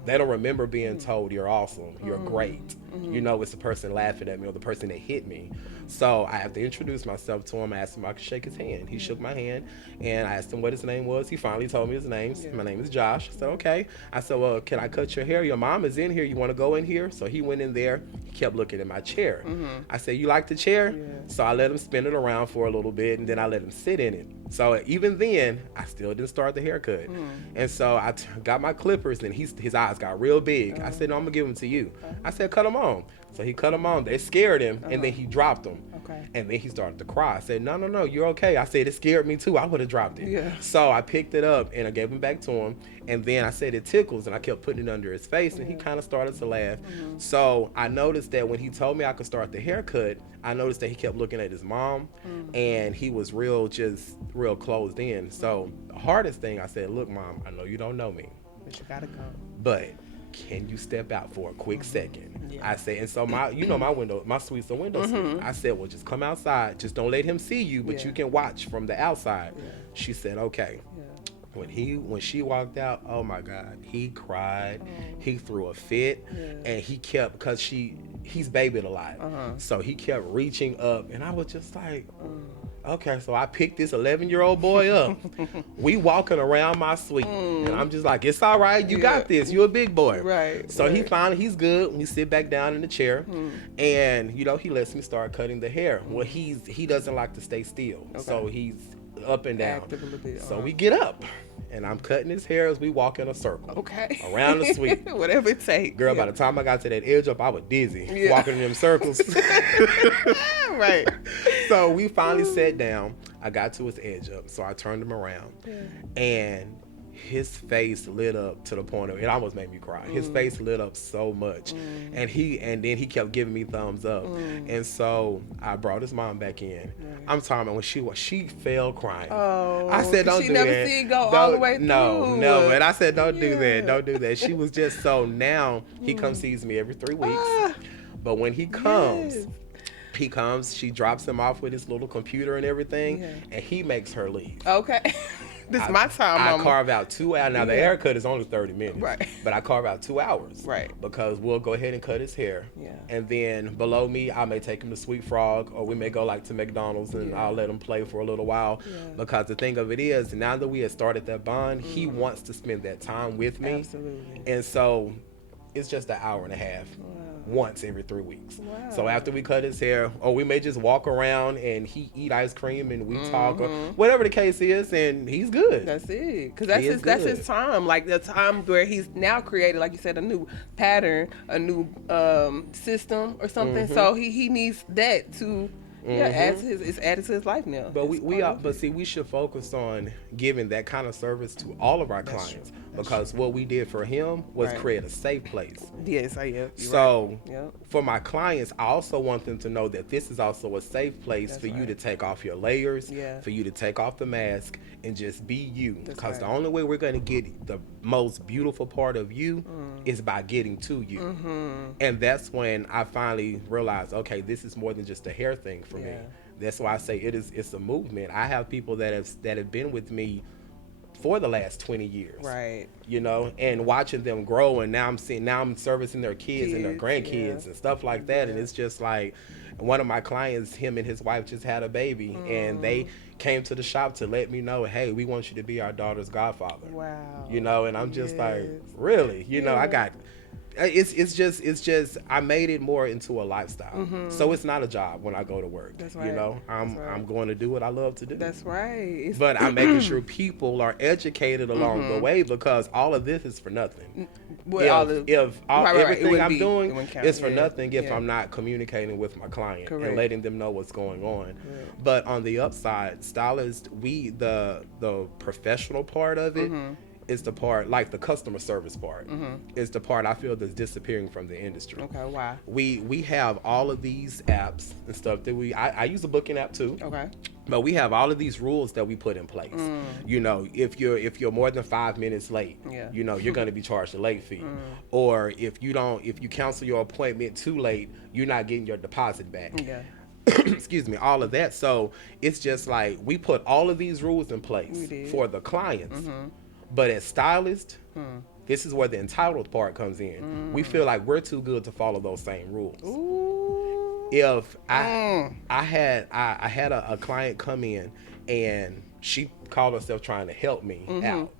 They don't remember being told you're awesome, you're great. You know, it's the person laughing at me or the person that hit me. So I have to introduce myself to him. I asked him if I could shake his hand. He shook my hand, and I asked him what his name was. He finally told me his name. My name is Josh. I said, okay. I said, well, can I cut your hair? Your mom is in here. You want to go in here? So he went in there. He kept looking at my chair. I said, you like the chair? Yeah. So I let him spin it around for a little bit, and then I let him sit in it. So even then, I still didn't start the haircut. And so I got my clippers, and his eyes got real big. I said, no, I'm going to give them to you. I said, cut them on. So he cut them on. They scared him, and then he dropped them. Okay. And then he started to cry. I said, no, you're okay. I said, it scared me too. I would have dropped it. Yeah. So I picked it up, and I gave him back to him. And then I said, it tickles, and I kept putting it under his face, and he kind of started to laugh. So I noticed that when he told me I could start the haircut, I noticed that he kept looking at his mom, and he was real closed in. So the hardest thing, I said, look, Mom, I know you don't know me, But you gotta go. but can you step out for a quick second? Yeah. I said, and so my window, my suite's a window seat. I said, well, just come outside. Just don't let him see you, but you can watch from the outside. Yeah. She said, okay. Yeah. When she walked out, oh my God, he cried, he threw a fit, and he kept, because he's babied a lot, so he kept reaching up, and I was just like, okay, so I picked this 11-year-old boy up. We walking around my suite, and I'm just like, it's all right, you got this, you're a big boy. Right. So he's good. We sit back down in the chair, and he lets me start cutting the hair. Well, he doesn't like to stay still, so he's up and down. Active a little bit. So we get up, and I'm cutting his hair as we walk in a circle. Okay. Around the suite. Whatever it takes. Girl, by the time I got to that edge up, I was dizzy walking in them circles. Right. So we finally sat down. I got to his edge up, so I turned him around, and his face lit up to the point of it almost made me cry. His face lit up so much, and then he kept giving me thumbs up, and so I brought his mom back in. I'm talking about when she fell crying. Oh, I said, don't she do never that. see it go all the way through. No, but I said, don't do that. She was just, so now he comes sees me every 3 weeks, but when he comes. He comes, she drops him off with his little computer and everything, and he makes her leave. Okay. This is my time, I Mama. carve out 2 hours. Now, the haircut is only 30 minutes. Right. But I carve out 2 hours. Right. Because we'll go ahead and cut his hair. Yeah. And then below me, I may take him to Sweet Frog, or we may go to McDonald's, and I'll let him play for a little while. Yeah. Because the thing of it is, now that we have started that bond, he wants to spend that time with me. Absolutely. And so it's just an hour and a half. Once every 3 weeks. Wow. So after we cut his hair, or we may just walk around and he eat ice cream and we talk, or whatever the case is, and he's good. That's it. Because that's his time. Like the time where he's now created, like you said, a new pattern, a new system or something. So he needs that to add to his life now. But we should focus on giving that kind of service to all of our clients. Because what we did for him was create a safe place. Yes, I am. So for my clients, I also want them to know that this is also a safe place for you to take off your layers, for you to take off the mask, and just be you. Because the only way we're going to get the most beautiful part of you is by getting to you. And that's when I finally realized, okay, this is more than just a hair thing for me. That's why I say it's a movement. I have people that have been with me for the last 20 years, right? And watching them grow, and now I'm servicing their kids and their grandkids and stuff like that, and it's just like, one of my clients, him and his wife just had a baby, and they came to the shop to let me know, hey, we want you to be our daughter's godfather. Wow. And I'm just like, really? I got. It's just I made it more into a lifestyle. So it's not a job when I go to work. That's right. I'm going to do what I love to do. That's right. But I'm making sure people are educated along the way, because all of this is for nothing. Everything I'm doing is for nothing if I'm not communicating with my client and letting them know what's going on. But on the upside, stylist, the professional part of it is the part, like the customer service part, is the part I feel that's disappearing from the industry. Okay, why? We have all of these apps and stuff that I use a booking app too. Okay. But we have all of these rules that we put in place. If you're more than 5 minutes late, you're going to be charged a late fee. Or if you cancel your appointment too late, you're not getting your deposit back. Yeah. Excuse me, all of that. So it's just like we put all of these rules in place for the clients. But as stylists, this is where the entitled part comes in. We feel like we're too good to follow those same rules. Ooh. If I had a client come in, and she called herself trying to help me out.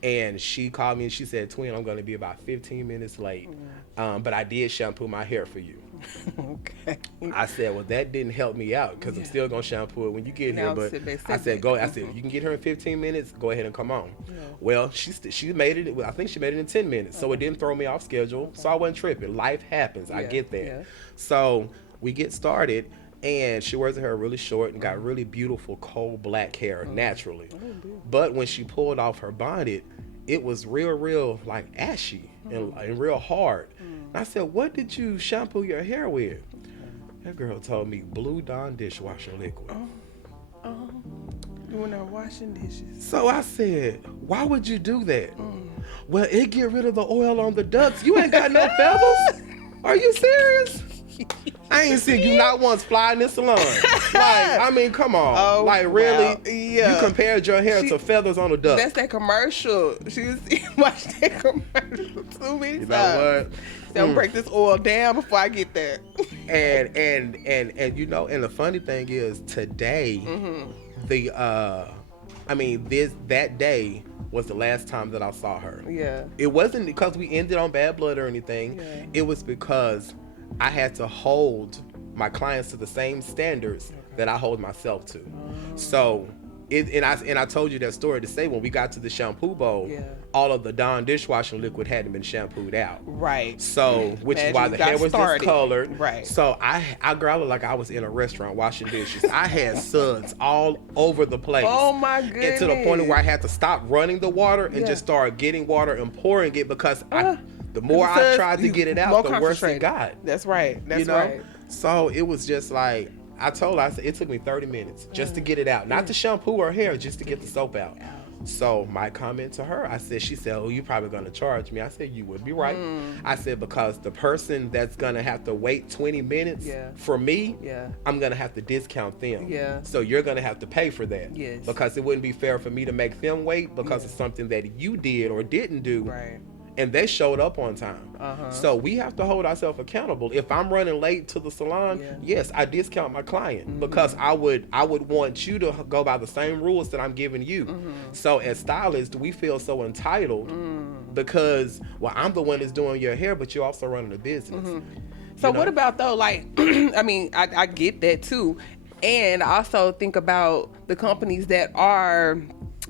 And she called me and she said, "Twin, I'm going to be about 15 minutes late, but I did shampoo my hair for you." Okay. I said, "Well, that didn't help me out, because I'm still going to shampoo it when you get here." But I said, "You can get her in 15 minutes. Go ahead and come on." Yeah. Well, she made it. I think she made it in 10 minutes, so it didn't throw me off schedule. So I wasn't tripping. Life happens. I get that. Yeah. So we get started. And she wears her hair really short and got really beautiful coal black hair naturally. But when she pulled off her bonnet, it was real like ashy and real hard. And I said, "What did you shampoo your hair with?" That girl told me Blue Dawn dishwasher liquid. When I'm washing dishes. So I said, "Why would you do that?" "Well, it get rid of the oil on the ducks. You ain't got no feathers. Are you serious?" I ain't seen you not once fly in this salon. Like, I mean, come on. Oh, like, really? wow. Yeah. You compared your hair to feathers on a duck. That's that commercial. Watched that commercial too many times. You know what? Don't break this oil down before I get there. and you know, and the funny thing is today, that day was the last time that I saw her. Yeah. It wasn't because we ended on bad blood or anything. Yeah. It was because I had to hold my clients to the same standards that I hold myself to. So, I told you that story to say when we got to the shampoo bowl, all of the Dawn dishwashing liquid hadn't been shampooed out. Right. So, which is why the hair was discolored. Right. So I growled like I was in a restaurant washing dishes. I had suds all over the place. Oh my goodness. And to the point where I had to stop running the water and just start getting water and pouring it because the more I tried to get it out, the worse it got. That's right. That's right. So it was just like, I said, it took me 30 minutes just to get it out. Not to shampoo her hair, just to get the soap out. So my comment to her, she said, oh, you're probably going to charge me. I said, you would be right. I said, because the person that's going to have to wait 20 minutes for me, I'm going to have to discount them. Yeah. So you're going to have to pay for that. Yes. Because it wouldn't be fair for me to make them wait because of something that you did or didn't do. Right. And they showed up on time. So we have to hold ourselves accountable. If I'm running late to the salon, yes, I discount my client because I would want you to go by the same rules that I'm giving you. So as stylists, we feel so entitled because, well, I'm the one that's doing your hair, but you're also running a business. So what about though, like, I mean, I get that too. And I also think about the companies that are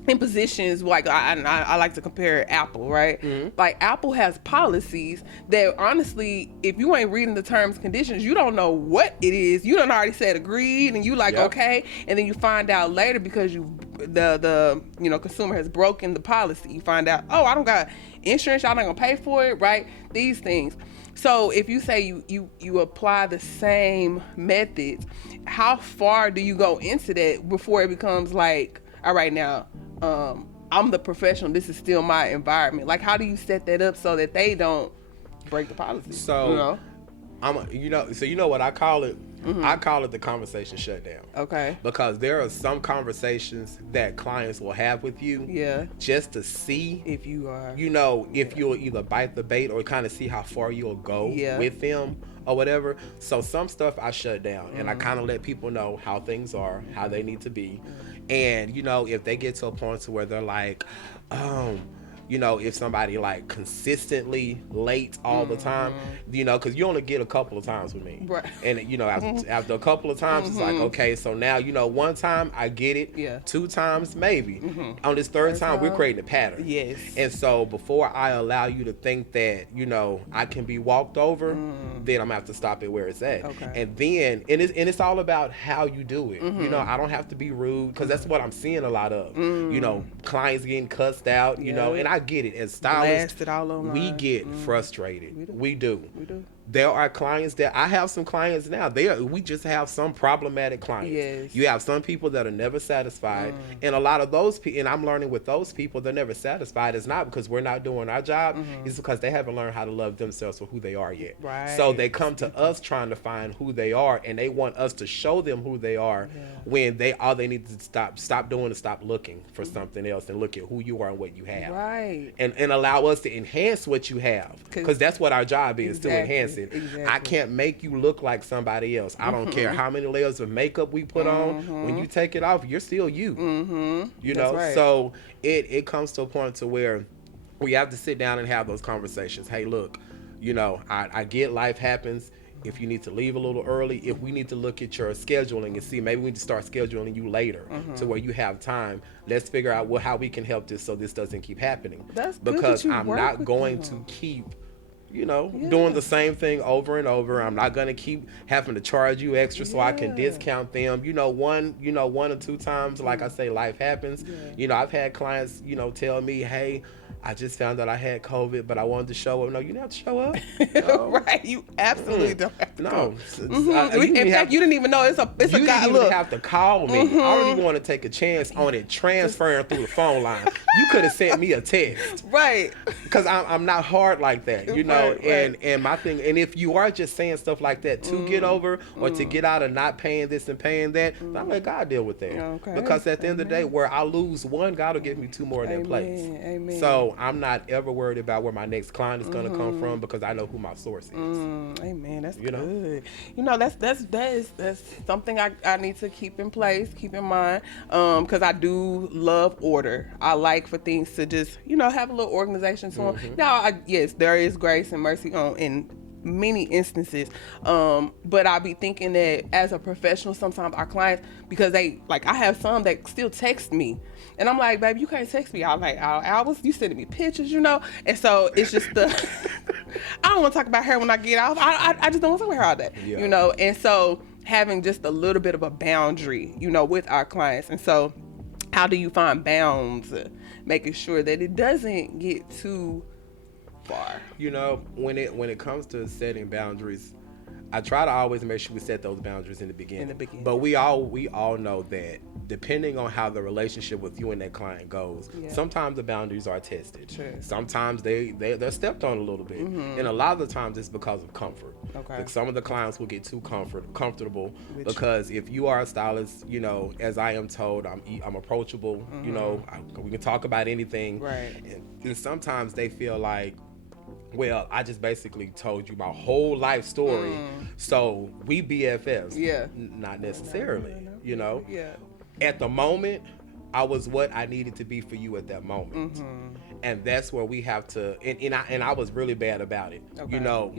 in positions like I like to compare Apple, right? Like Apple has policies that honestly, if you ain't reading the terms and conditions, you don't know what it is. You done already said agreed, and you like okay, and then you find out later because the consumer has broken the policy. You find out, oh, I don't got insurance, y'all not gonna pay for it, right? These things. So if you say you apply the same methods, how far do you go into that before it becomes like, all right, now I'm the professional, this is still my environment? Like, how do you set that up so that they don't break the policy? So you know what I call it? I call it the conversation shutdown. Okay. Because there are some conversations that clients will have with you just to see if you are, if you'll either bite the bait or kind of see how far you'll go with them or whatever. So some stuff I shut down and I kind of let people know how things are, how they need to be. And, if they get to a point to where they're like, if somebody like consistently late all the time, because you only get a couple of times with me. Right. And, after a couple of times, it's like, okay, so now, one time I get it. Yeah. 2 times, maybe. On this third time, we're creating a pattern. Yes. And so before I allow you to think that, I can be walked over, then I'm gonna have to stop it where it's at. Okay. And then, it's all about how you do it. I don't have to be rude because that's what I'm seeing a lot of. Clients getting cussed out, and I get it. As stylists, we get frustrated. We do. There are clients that I have some clients now. We just have some problematic clients. Yes. You have some people that are never satisfied, and a lot of those people. And I'm learning with those people, they're never satisfied. It's not because we're not doing our job. It's because they haven't learned how to love themselves for who they are yet. Right. So they come to us trying to find who they are, and they want us to show them who they are. When all they need to stop doing is stop looking for something else and look at who you are and what you have. Right. And allow us to enhance what you have, because that's what our job is, to enhance it. Exactly. I can't make you look like somebody else. I don't care how many layers of makeup we put on. When you take it off, you're still you. You know, right. So it comes to a point to where we have to sit down and have those conversations. Hey, look, I get life happens. If you need to leave a little early, if we need to look at your scheduling and see, maybe we need to start scheduling you later to where you have time. Let's figure out how we can help this so this doesn't keep happening. That's good, because that you I'm work not with going them. to keep doing the same thing over and over. I'm not going to keep having to charge you extra so I can discount them. One or 2 times, like I say, life happens. I've had clients, tell me, hey, I just found out I had COVID, but I wanted to show up. No, you didn't have to show up. No. Right, you absolutely don't have to No. In fact, you didn't even know it's a guy. You didn't even have to call me. I don't even want to take a chance on it transferring through the phone line. You could have sent me a text. Right. Because I'm not hard like that, you know. Right. And my thing, and if you are just saying stuff like that to get over or to get out of not paying this and paying that, I'm let God deal with that. Okay. Because at the end of the day, where I lose one, God will give me two more in that place. Amen. So I'm not ever worried about where my next client is going to come from because I know who my source is. Amen. That's good. You know, that's something I need to keep in place, keep in mind, because I do love order. I like for things to just, you know, have a little organization to them. Now, yes, there is grace and mercy in many instances, but I be thinking that as a professional, sometimes our clients, because they like, I have some that still text me, and I'm like, baby, you can't text me. I'm like, hours, you sending me pictures, you know, and so it's just the I don't want to talk about her when I get off. I just don't want to talk about her all day, you know, and so having just a little bit of a boundary, you know, with our clients. And so how do you find bounds, making sure that it doesn't get too far? You know, when it comes to setting boundaries, I try to always make sure we set those boundaries in the beginning. But we all know that depending on how the relationship with you and that client goes, sometimes the boundaries are tested. Sure. Sometimes they're stepped on a little bit, and a lot of the times it's because of comfort. Okay. Like some of the clients will get too comfortable because if you are a stylist, you know, as I am told, I'm approachable. You know, we can talk about anything. Right. And sometimes they feel like, well, I just basically told you my whole life story, so we BFFs. Yeah. Not necessarily, you know. Yeah. At the moment, I was what I needed to be for you at that moment. And that's where we have to, and I was really bad about it. Okay. You know,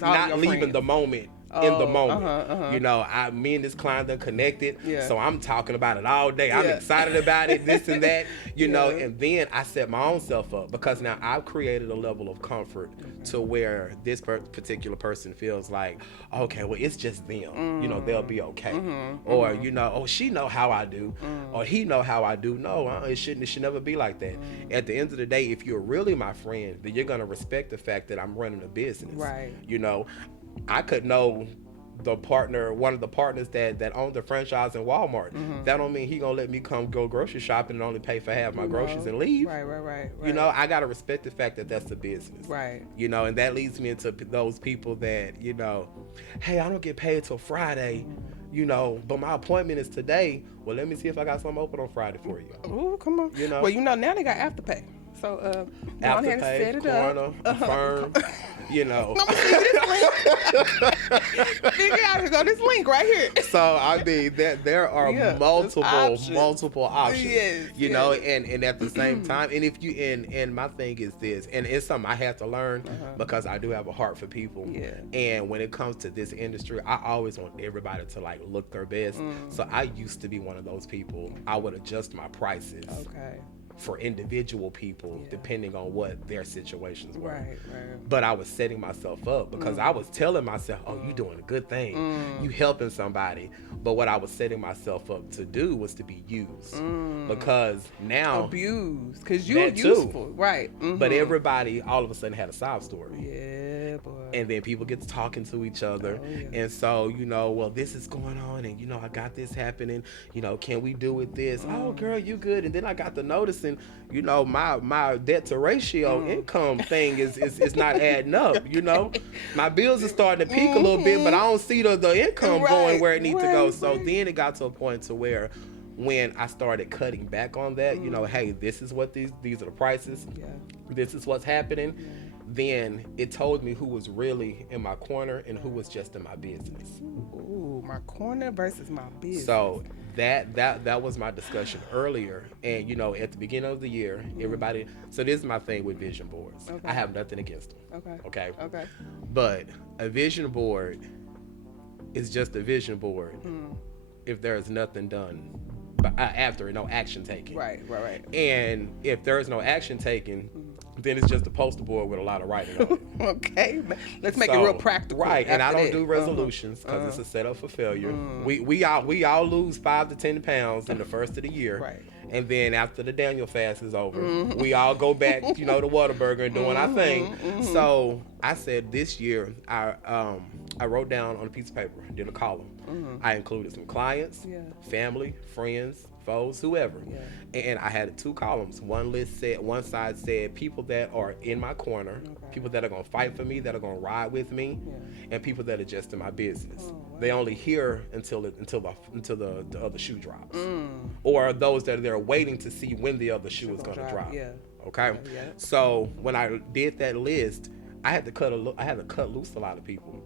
not leaving the moment in the moment. You know, me and this client done connected, so I'm talking about it all day. I'm excited about it, this and that, you know, and then I set my own self up because now I've created a level of comfort to where this particular person feels like, okay, well, it's just them. You know, they'll be okay. Or, you know, oh, she know how I do, or he know how I do. No, it should never be like that. At the end of the day, if you're really my friend, then you're going to respect the fact that I'm running a business. Right. You know, I could know one of the partners that owned the franchise in Walmart. That don't mean he gonna let me come go grocery shopping and only pay for half my groceries and leave. Right. You know, I gotta respect the fact that that's a business. Right. You know, and that leads me into those people that, you know, hey, I don't get paid till Friday, you know, but my appointment is today. Well, let me see if I got something open on Friday for you. Oh, come on. You know. Well, you know, now they got Afterpay. So, go ahead and set it Corner, Affirm, you know. Figure out here go this link right here. So I mean that there are multiple options. Yes, you know, and at the same time, and if you and my thing is this, and it's something I had to learn because I do have a heart for people. Yeah. And when it comes to this industry, I always want everybody to like look their best. So I used to be one of those people. I would adjust my prices. Okay. For individual people, depending on what their situations were. Right. But I was setting myself up because I was telling myself, oh, you doing a good thing. You helping somebody. But what I was setting myself up to do was to be used. Because now... Abused. Because you're useful. Too. Right. But everybody all of a sudden had a sob story. Yeah, boy. And then people get to talking to each other. And so, you know, well, this is going on. And, you know, I got this happening. You know, can we do it this? Oh, girl, you good. And then I got to noticing, you know, my debt to ratio income thing is not adding up, you know. My bills are starting to peak a little bit, but I don't see the income going where it needs to go. So then it got to a point to where when I started cutting back on that, you know, hey, this is what these are the prices. This is what's happening. Then it told me who was really in my corner and who was just in my business. Ooh, my corner versus my business. So that was my discussion earlier. And, you know, at the beginning of the year, everybody... So this is my thing with vision boards. Okay. I have nothing against them. Okay. But a vision board is just a vision board if there is nothing done after, no action taken. Right. And if there is no action taken, then it's just a poster board with a lot of writing on it. Okay, let's make it real practical. Right, and I don't that. do resolutions because it's a setup for failure. We all lose 5 to 10 pounds in the first of the year. Right. And then after the Daniel fast is over, we all go back, to Whataburger and doing our thing. So I said this year, I wrote down on a piece of paper, did a column. I included some clients, family, friends, foes, whoever. And I had 2 columns. One side said people that are in my corner, people that are gonna fight for me, that are gonna ride with me, and people that are just in my business. They only hear until the other shoe drops, or those that are there waiting to see when the other shoe is gonna drop. Okay, so when I did that list, I had to cut loose a lot of people.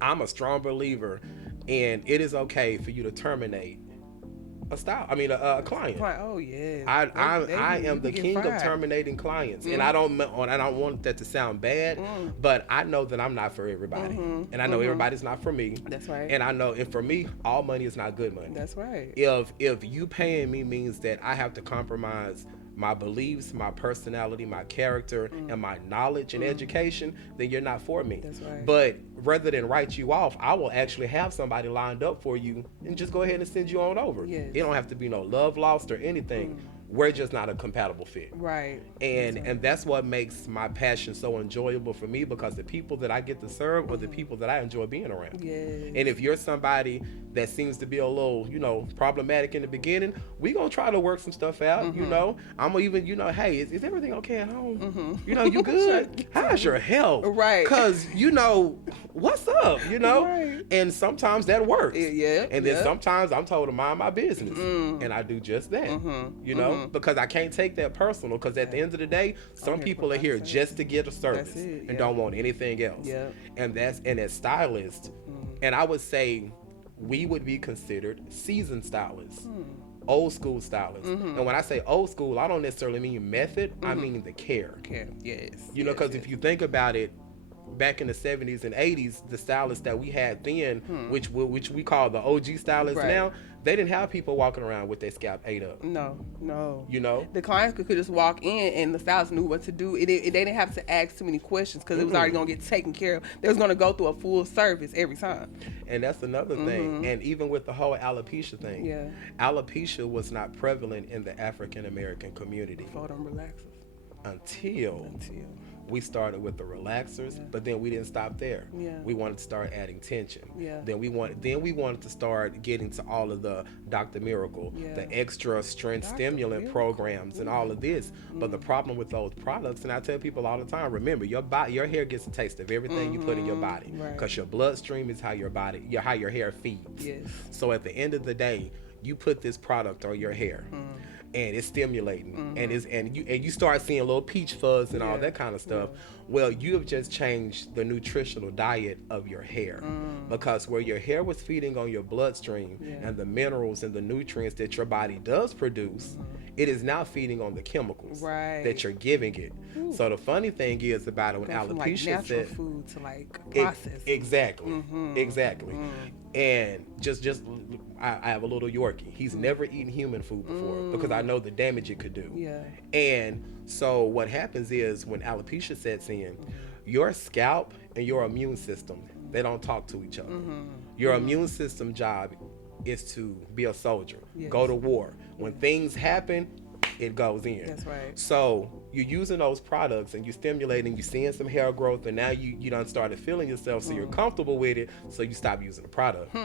I'm a strong believer, and it is okay for you to terminate a client. Oh yeah. I am the king of terminating clients, and I don't want that to sound bad, but I know that I'm not for everybody, and I know everybody's not for me. That's right. And I know, and for me, all money is not good money. That's right. If you paying me means that I have to compromise my beliefs, my personality, my character, and my knowledge and education, then you're not for me. That's right. But rather than write you off, I will actually have somebody lined up for you and just go ahead and send you on over. Yes. It don't have to be no love lost or anything. We're just not a compatible fit. Right. And that's what makes my passion so enjoyable for me, because the people that I get to serve are the people that I enjoy being around. Yes. And if you're somebody that seems to be a little, problematic in the beginning, we gonna try to work some stuff out. I'm gonna even, hey, is everything okay at home? You good? How's your health? Right. Because what's up? Right. And sometimes that works. Yeah. And then sometimes I'm told to mind my business, and I do just that. Because I can't take that personal, because at the end of the day, some people are here just to get a service and don't want anything else. And as stylists, and I would say we would be considered seasoned stylists, old school stylists. And when I say old school, I don't necessarily mean method, I mean the care. Yes. Because if you think about it, back in the 70s and 80s, the stylists that we had then, which we call the OG stylists now, they didn't have people walking around with their scalp ate up. No. The clients could just walk in and the stylist knew what to do. They didn't have to ask too many questions, because it was already going to get taken care of. They was going to go through a full service every time. And that's another thing. And even with the whole alopecia thing, alopecia was not prevalent in the African American community. Before them relaxers. Until we started with the relaxers, but then we didn't stop there. We wanted to start adding tension. Then we wanted to start getting to all of the Dr. Miracle, the extra strength stimulant programs, and all of this. But the problem with those products, and I tell people all the time, remember, your hair gets a taste of everything you put in your body, because your bloodstream is how your hair feeds. So at the end of the day, you put this product on your hair, and it's stimulating, and you start seeing little peach fuzz and all that kind of stuff. Well, you have just changed the nutritional diet of your hair, because where your hair was feeding on your bloodstream and the minerals and the nutrients that your body does produce, it is now feeding on the chemicals that you're giving it. So the funny thing is about it, when alopecia natural food to processed. Exactly. And just I have a little Yorkie. He's never eaten human food before, because I know the damage it could do. And so what happens is, when alopecia sets in, your scalp and your immune system, they don't talk to each other. Your immune system job is to be a soldier, go to war. When things happen, it goes in. That's right. So you're using those products and you're stimulating, you're seeing some hair growth, and now you done started feeling yourself, so you're comfortable with it, so you stop using the product.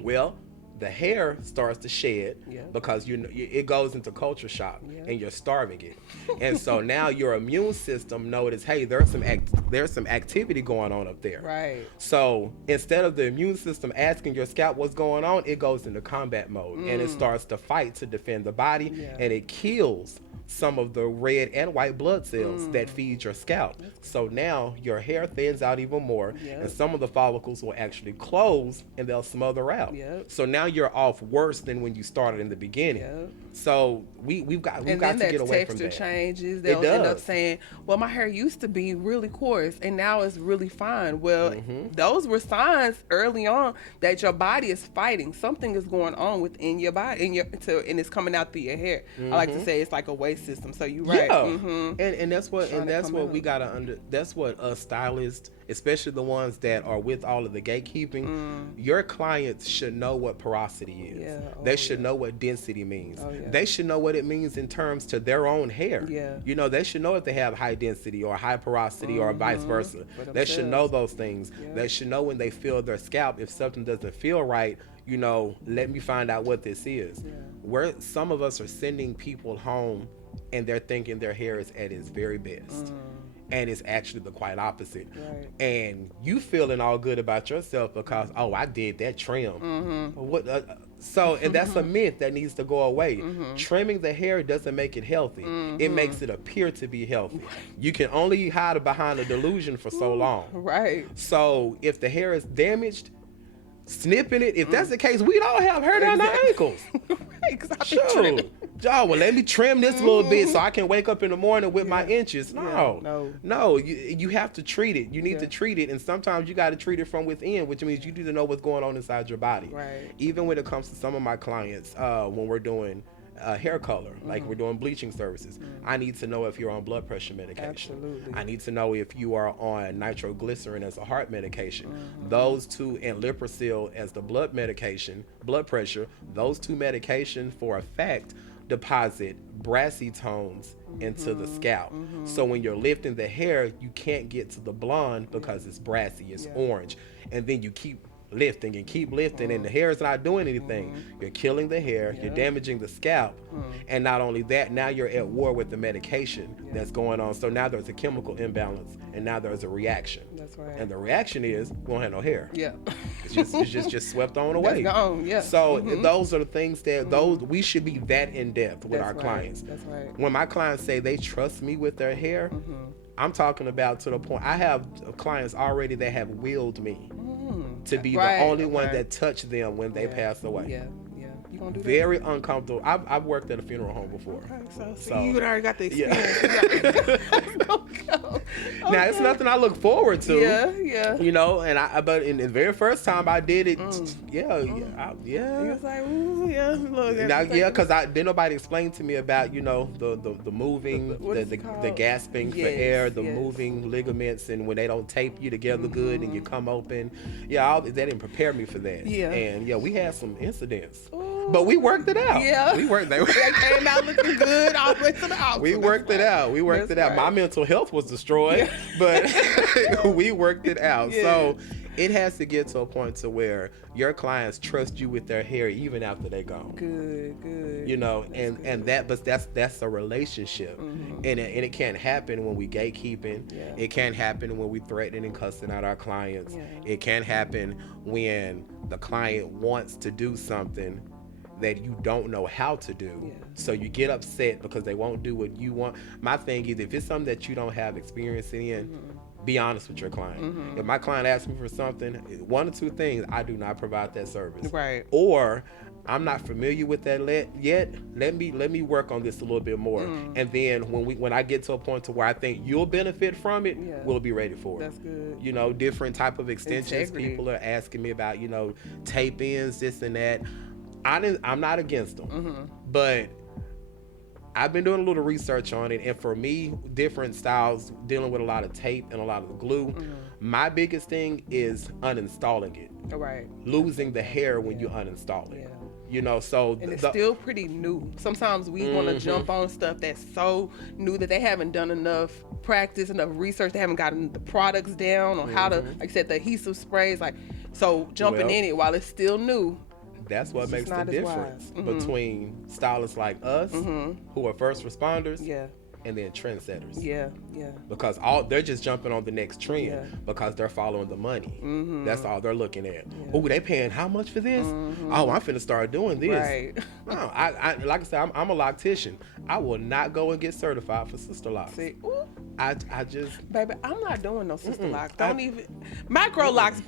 Well, the hair starts to shed because it goes into culture shock and you're starving it. And so now your immune system notices, hey, there's some activity going on up there. Right. So instead of the immune system asking your scalp what's going on, it goes into combat mode and it starts to fight to defend the body, and it kills some of the red and white blood cells that feed your scalp. So now your hair thins out even more, and some of the follicles will actually close and they'll smother out. So now you're off worse than when you started in the beginning. So we've got to get away from that. And then texture changes. They'll end up saying, well, my hair used to be really coarse and now it's really fine. Well, those were signs early on that your body is fighting. Something is going on within your body, and it's coming out through your hair. I like to say it's like a waste based system. So you're right. Yeah. And that's what we gotta that's what a stylist, especially the ones that are with all of the gatekeeping, your clients should know what porosity is. Yeah. They should know what density means. Oh, yeah. They should know what it means in terms to their own hair. Yeah. You know, they should know if they have high density or high porosity or vice versa. They should know those things. Yeah. They should know when they feel their scalp, if something doesn't feel right, you know, let me find out what this is. Yeah. Where some of us are sending people home and they're thinking their hair is at its very best. And it's actually the quite opposite. Right. And you feeling all good about yourself because, oh, I did that trim. What? And that's a myth that needs to go away. Trimming the hair doesn't make it healthy. It makes it appear to be healthy. You can only hide behind a delusion for so long. Right. So if the hair is damaged, snipping it, if that's the case, we don't have hair down the ankles. Right, 'cause I be Sure. trimming. Oh, well, let me trim this little bit so I can wake up in the morning with my inches. No, you have to treat it. You need to treat it, and sometimes you got to treat it from within, which means you need to know what's going on inside your body. Right. Even when it comes to some of my clients, when we're doing hair color, like we're doing bleaching services, I need to know if you're on blood pressure medication. Absolutely. I need to know if you are on nitroglycerin as a heart medication. Those two, and Lipisil as the blood medication, blood pressure, those two medications for a fact deposit brassy tones into the scalp. So when you're lifting the hair, you can't get to the blonde because it's brassy, it's orange. And then you keep lifting and keep lifting and the hair is not doing anything. You're killing the hair, you're damaging the scalp. And not only that, now you're at war with the medication that's going on. So now there's a chemical imbalance and now there's a reaction. That's right. And the reaction is we don't have no hair. Yeah. It's just swept on away. That's gone, yeah. So those are the things that we should be that in depth with our That's right. clients. That's right. When my clients say they trust me with their hair, I'm talking about to the point I have clients already that have willed me to be the only one that touched them when they pass away. Yeah. You gonna do that? Very uncomfortable. I've worked at a funeral home before. Okay, so you already got the experience. Now it's nothing I look forward to. Yeah. You know, but in the very first time I did it, yeah. He was like, ooh, yeah, look. Now, because didn't nobody explain to me about, you know, the moving, the gasping for air, the moving ligaments, and when they don't tape you together good and you come open. Yeah, they didn't prepare me for that. Yeah. And we had some incidents. But we worked it out. Yeah. We worked. They came out looking good all the way to the house. We worked it out. Right. My mental health was destroyed, but we worked it out. Yeah. So it has to get to a point to where your clients trust you with their hair even after they're gone. Good. You know, but that's a relationship, and it can't happen when we gatekeeping. Yeah. It can't happen when we threatening and cussing out our clients. Yeah. It can't happen when the client wants to do something that you don't know how to do. Yeah. So you get upset because they won't do what you want. My thing is, if it's something that you don't have experience in, be honest with your client. If my client asks me for something, one or two things, I do not provide that service. Right. Or I'm not familiar with that yet. Let me work on this a little bit more. And then when I get to a point to where I think you'll benefit from it, we'll be ready for it. That's good. You know, different type of extensions. Integrity. People are asking me about, you know, tape ins, this and that. I'm not against them, but I've been doing a little research on it, and for me, different styles, dealing with a lot of tape and a lot of the glue, my biggest thing is uninstalling it. Right. Losing the hair when you uninstall it. Yeah. You know, so... And it's still pretty new. Sometimes we want to jump on stuff that's so new that they haven't done enough practice, enough research. They haven't gotten the products down on how to, like I said, the adhesive sprays. So jumping in it while it's still new. That's what makes the difference between stylists like us, who are first responders, and then trendsetters. Yeah. Because they're just jumping on the next trend because they're following the money. That's all they're looking at. Oh, they paying how much for this? Oh, I'm finna start doing this. Right. No, I like I said, I'm a loctician. I will not go and get certified for sister locks. See, I just... Baby, I'm not doing no sister locks. Don't even... Micro locks...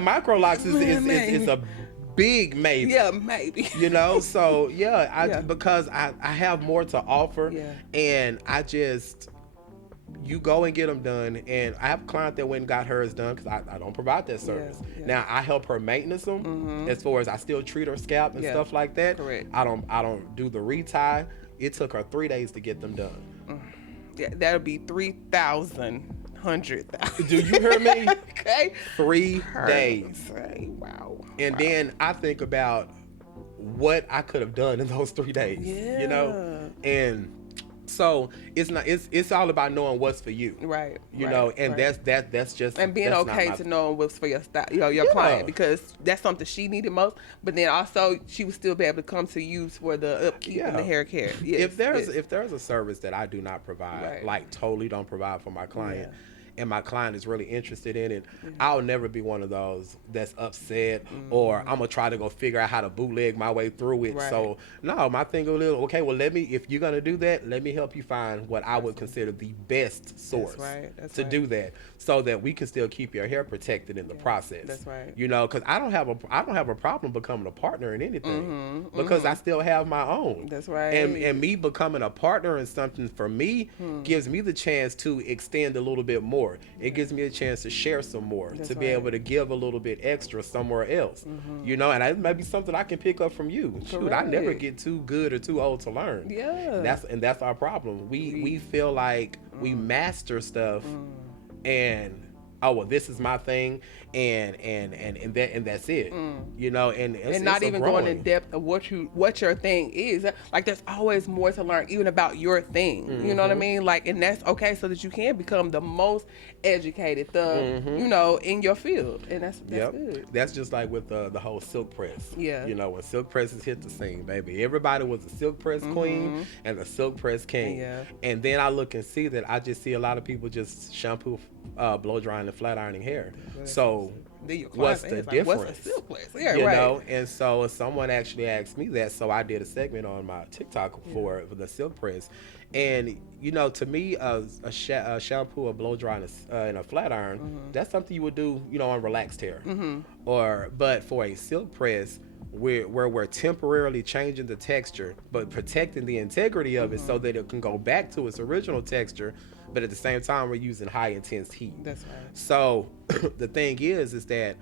micro locks is a big maybe. Yeah, maybe. You know, so because I have more to offer, and you go and get them done. And I have a client that went and got hers done because I don't provide that service. Now I help her maintenance them as far as I still treat her scalp and stuff like that. Correct. I don't do the retie. It took her 3 days to get them done. Yeah, that'll be 3,000, 100,000. Do you hear me? Okay. 3 days. Wow. And then I think about what I could have done in those 3 days. Yeah. You know? And so it's all about knowing what's for you. Right. You know, and that's just, and being okay to know what's for your style, your client, because that's something she needed most. But then also she would still be able to come to you for the upkeep and the hair care. Yes, if there's a service that I do not provide, like totally don't provide for my client, and my client is really interested in it, I'll never be one of those that's upset or I'm gonna try to go figure out how to bootleg my way through it. So no, my thing a little, okay, well, if you're gonna do that, let me help you find what I would consider the best source to do that, so that we can still keep your hair protected in the process. That's right. You know, because I don't have a problem becoming a partner in anything, because I still have my own. That's right. And me becoming a partner in something, for me, gives me the chance to extend a little bit more. It gives me a chance to share some more, to be able to give a little bit extra somewhere else. You know, and it may be something I can pick up from you. Shoot, I never get too good or too old to learn. Yeah. That's our problem. We feel like we master stuff, and oh, well, this is my thing, and that's it. You know, and not even going in depth of what your thing is. Like, there's always more to learn, even about your thing. You know what I mean? Like, and that's okay, so that you can become the most educated, you know, in your field, and that's good. That's just like with the whole silk press. Yeah. You know, when silk presses hit the scene, baby, everybody was a silk press queen and a silk press king. Yeah. And then I look and see that I just see a lot of people just shampoo, blow drying, and flat ironing hair. So what's the difference? What's a silk press? Yeah, you know, and so someone actually asked me that, so I did a segment on my TikTok for the silk press. And you know, to me, a shampoo, a blow dry, and a flat iron, that's something you would do, you know, on relaxed hair. But for a silk press, where we're temporarily changing the texture but protecting the integrity of it, so that it can go back to its original texture, but at the same time we're using high intense heat. That's right. So the thing is that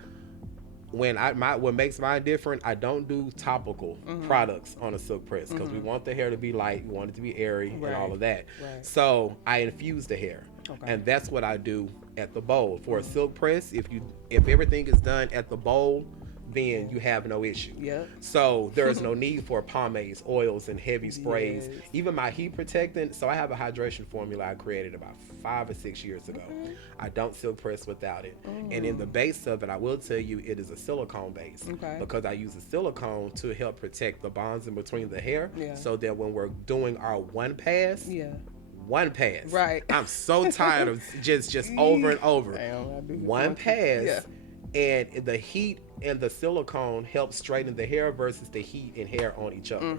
what makes mine different, I don't do topical products on a silk press, because we want the hair to be light, we want it to be airy, and all of that. So I infuse the hair, and that's what I do at the bowl. For a silk press, if everything is done at the bowl, then you have no issue. So there's no need for pomades, oils, and heavy sprays. Even my heat protectant, so I have a hydration formula I created about 5 or 6 years ago. I don't silk press without it. And in the base of it, I will tell you, it is a silicone base, because I use a silicone to help protect the bonds in between the hair, so that when we're doing our one pass, right, I'm so tired of just over and over. One pass, and the heat and the silicone helps straighten the hair versus the heat and hair on each other.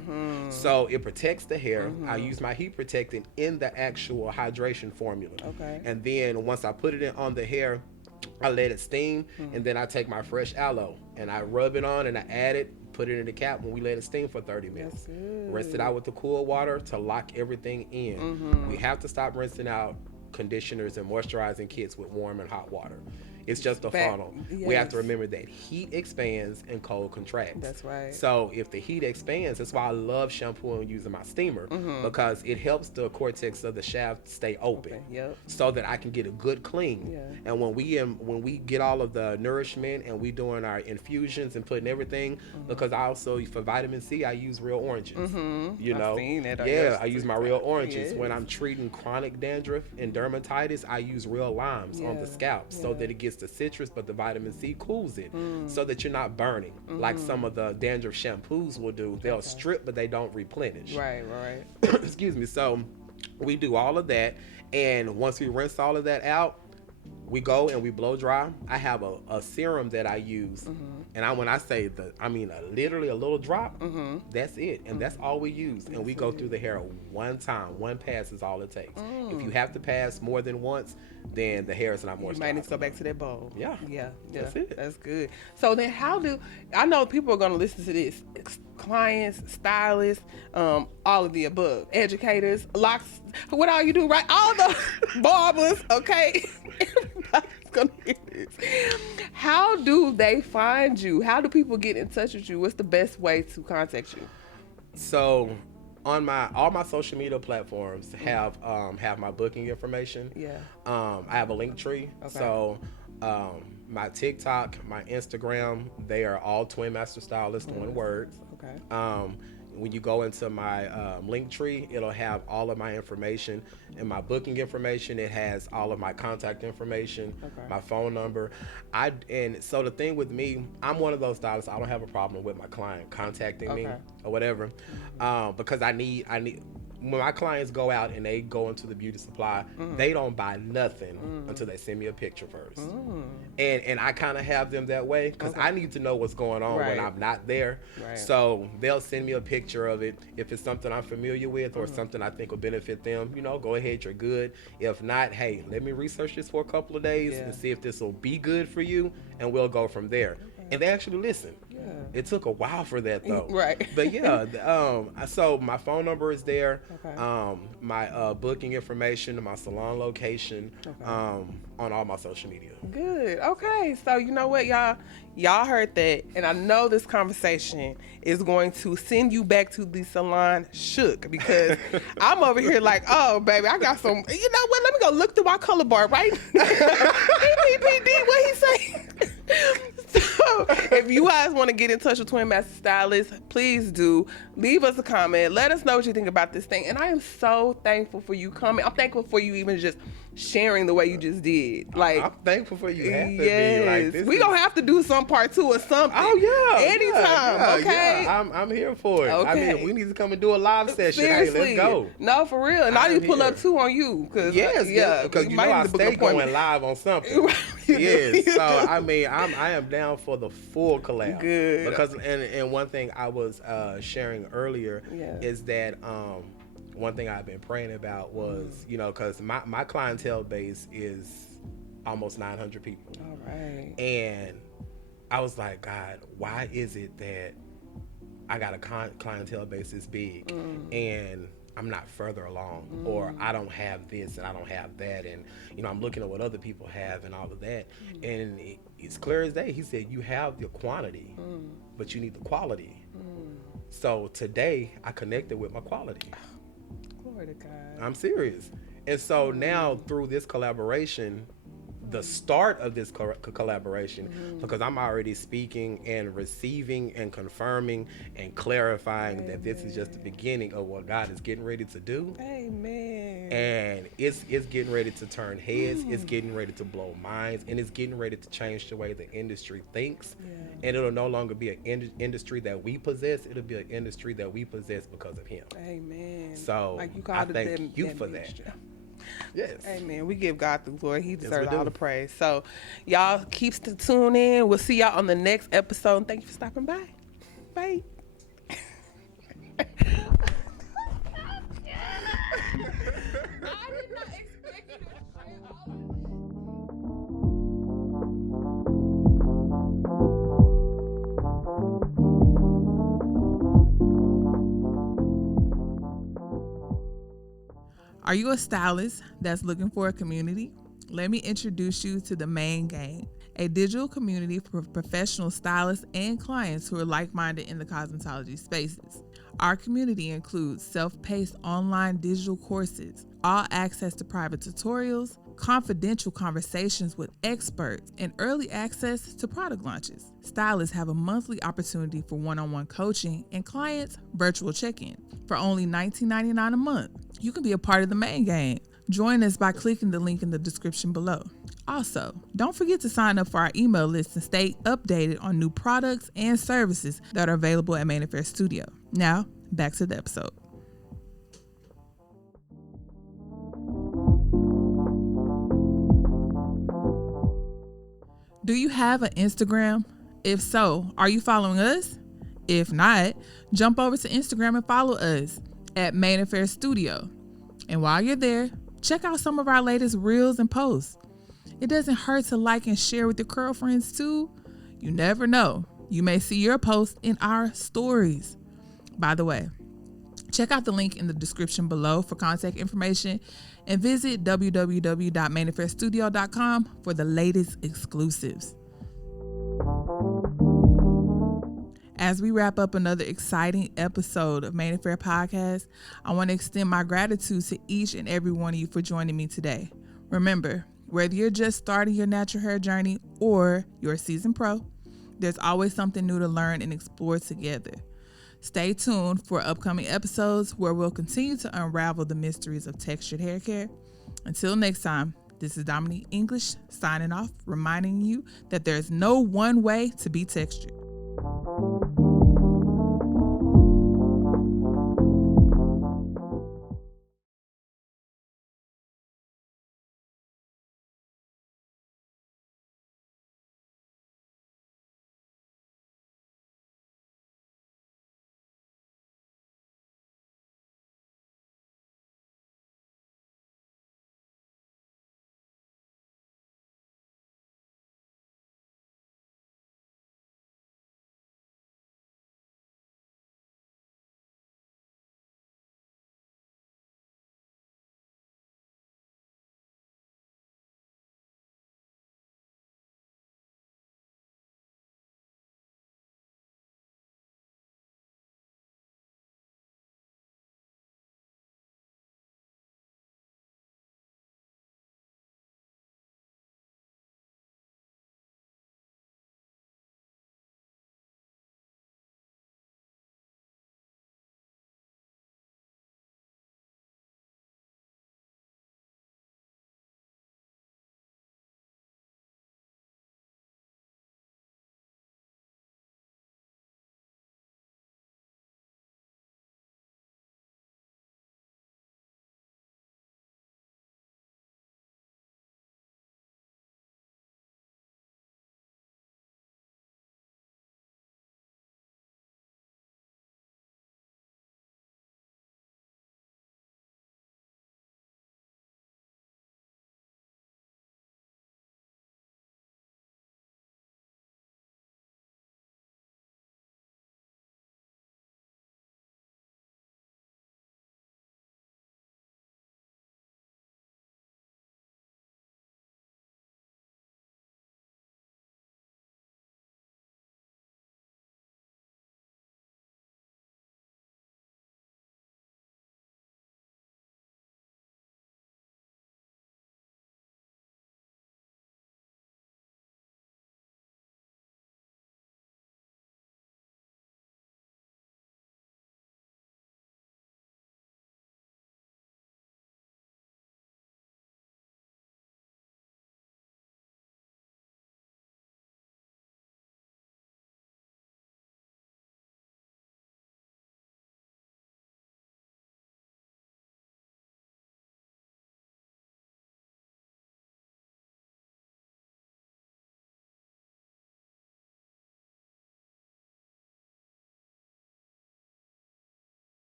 So it protects the hair. I use my heat protectant in the actual hydration formula. And then once I put it on the hair, I let it steam, and then I take my fresh aloe and I rub it on, and I add it, put it in the cap when we let it steam for 30 minutes. Rinse it out with the cool water to lock everything in. We have to stop rinsing out conditioners and moisturizing kits with warm and hot water. It's just a funnel. We have to remember that heat expands and cold contracts. That's right. So if the heat expands, that's why I love shampooing using my steamer, because it helps the cortex of the shaft stay open, so that I can get a good clean. And when we get all of the nourishment and we doing our infusions and putting everything, because I also, for vitamin C, I use real oranges. You know, I use my real oranges. When I'm treating chronic dandruff and dermatitis, I use real limes on the scalp, so that it gets the citrus, but the vitamin C cools it, so that you're not burning like some of the dandruff shampoos will do. They'll strip, but they don't replenish. Right. Excuse me. So we do all of that, and once we rinse all of that out, we go and we blow dry. I have a serum that I use, and when I say literally a little drop, that's it, and that's all we use. And we go through the hair one time. One pass is all it takes. If you have to pass more than once, then the hair is not moisturized. You might need to go back to that bowl. Yeah. That's it. That's good. So then I know people are going to listen to this, clients, stylists, all of the above, educators, locks, what all you do, right? All the barbers, okay? Everybody's going to hear this. How do they find you? How do people get in touch with you? What's the best way to contact you? So on all my social media platforms have my booking information. Yeah. I have a link tree. Okay. So my TikTok, my Instagram, they are all Twin Master Stylist, one word. Okay. When you go into my link tree, it'll have all of my information. And my booking information, it has all of my contact information, my phone number. And so the thing with me, I'm one of those stylists, I don't have a problem with my client contacting me or whatever, because I need when my clients go out and they go into the beauty supply, they don't buy nothing until they send me a picture first. And I kind of have them that way because I need to know what's going on when I'm not there. So they'll send me a picture of it. If it's something I'm familiar with or something I think will benefit them, go ahead, you're good. If not, hey, let me research this for a couple of days and see if this will be good for you, and we'll go from there. And they actually listen. Yeah. It took a while for that though. Right. But yeah, so my phone number is there. Okay. My booking information, my salon location, on all my social media. Good. Okay. So you know what, y'all heard that, and I know this conversation is going to send you back to the salon shook, because I'm over here like, oh baby, I got some. You know what? Let me go look through my color bar right. EPPD, what he say? So, if you guys want to get in touch with Twin Master Stylist, please do. Leave us a comment. Let us know what you think about this thing. And I am so thankful for you coming. I'm thankful for you even just sharing the way you just did. Like, I'm thankful for you. Yes. Like, we gonna have to do some part 2 or something. Oh yeah. Anytime. Okay. Yeah. I'm here for it. Okay. I mean, if we need to come and do a live session, seriously, hey, let's go. No, for real. And I need to pull up 2 on you. Because I stay going live on something. Yes. So I mean, I am down for the full collab. Good. Because and one thing I was sharing earlier is that one thing I've been praying about was, because my clientele base is almost 900 people. All right. And I was like, God, why is it that I got a clientele base this big and I'm not further along, or I don't have this and I don't have that, and I'm looking at what other people have and all of that, and it's clear as day. He said, you have the quantity, but you need the quality. So today I connected with my quality. Glory to God. I'm serious. And so now through this collaboration, the start of this collaboration, because I'm already speaking and receiving and confirming and clarifying that this is just the beginning of what God is getting ready to do. Amen. And it's getting ready to turn heads. It's getting ready to blow minds, and it's getting ready to change the way the industry thinks. And it'll no longer be an industry that we possess. It'll be an industry that we possess because of Him. Amen. So like you I thank you for that. Yes. Amen. We give God the glory. He deserves all the praise. So, y'all keep tuned in. We'll see y'all on the next episode. And thank you for stopping by. Bye. I did not expect you to share all of this. Are you a stylist that's looking for a community? Let me introduce you to The Main Game, a digital community for professional stylists and clients who are like-minded in the cosmetology spaces. Our community includes self-paced online digital courses, all access to private tutorials, confidential conversations with experts, and early access to product launches. Stylists have a monthly opportunity for one-on-one coaching and clients virtual check-in. For only $19.99 a month, you can be a part of The Main Game. Join us by clicking the link in the description below. Also, don't forget to sign up for our email list and stay updated on new products and services that are available at Main Affair Studio. Now, back to the episode. Do you have an Instagram? If so, are you following us? If not, jump over to Instagram and follow us at Main Affair Studio. And while you're there, check out some of our latest reels and posts. It doesn't hurt to like and share with your girlfriends too. You never know. You may see your post in our stories. By the way, check out the link in the description below for contact information and visit www.mainaffairstudio.com for the latest exclusives. As we wrap up another exciting episode of Made and Fair Podcast, I want to extend my gratitude to each and every one of you for joining me today. Remember, whether you're just starting your natural hair journey or you're a seasoned pro, there's always something new to learn and explore together. Stay tuned for upcoming episodes where we'll continue to unravel the mysteries of textured hair care. Until next time, this is Dominique English signing off, reminding you that there's no one way to be textured.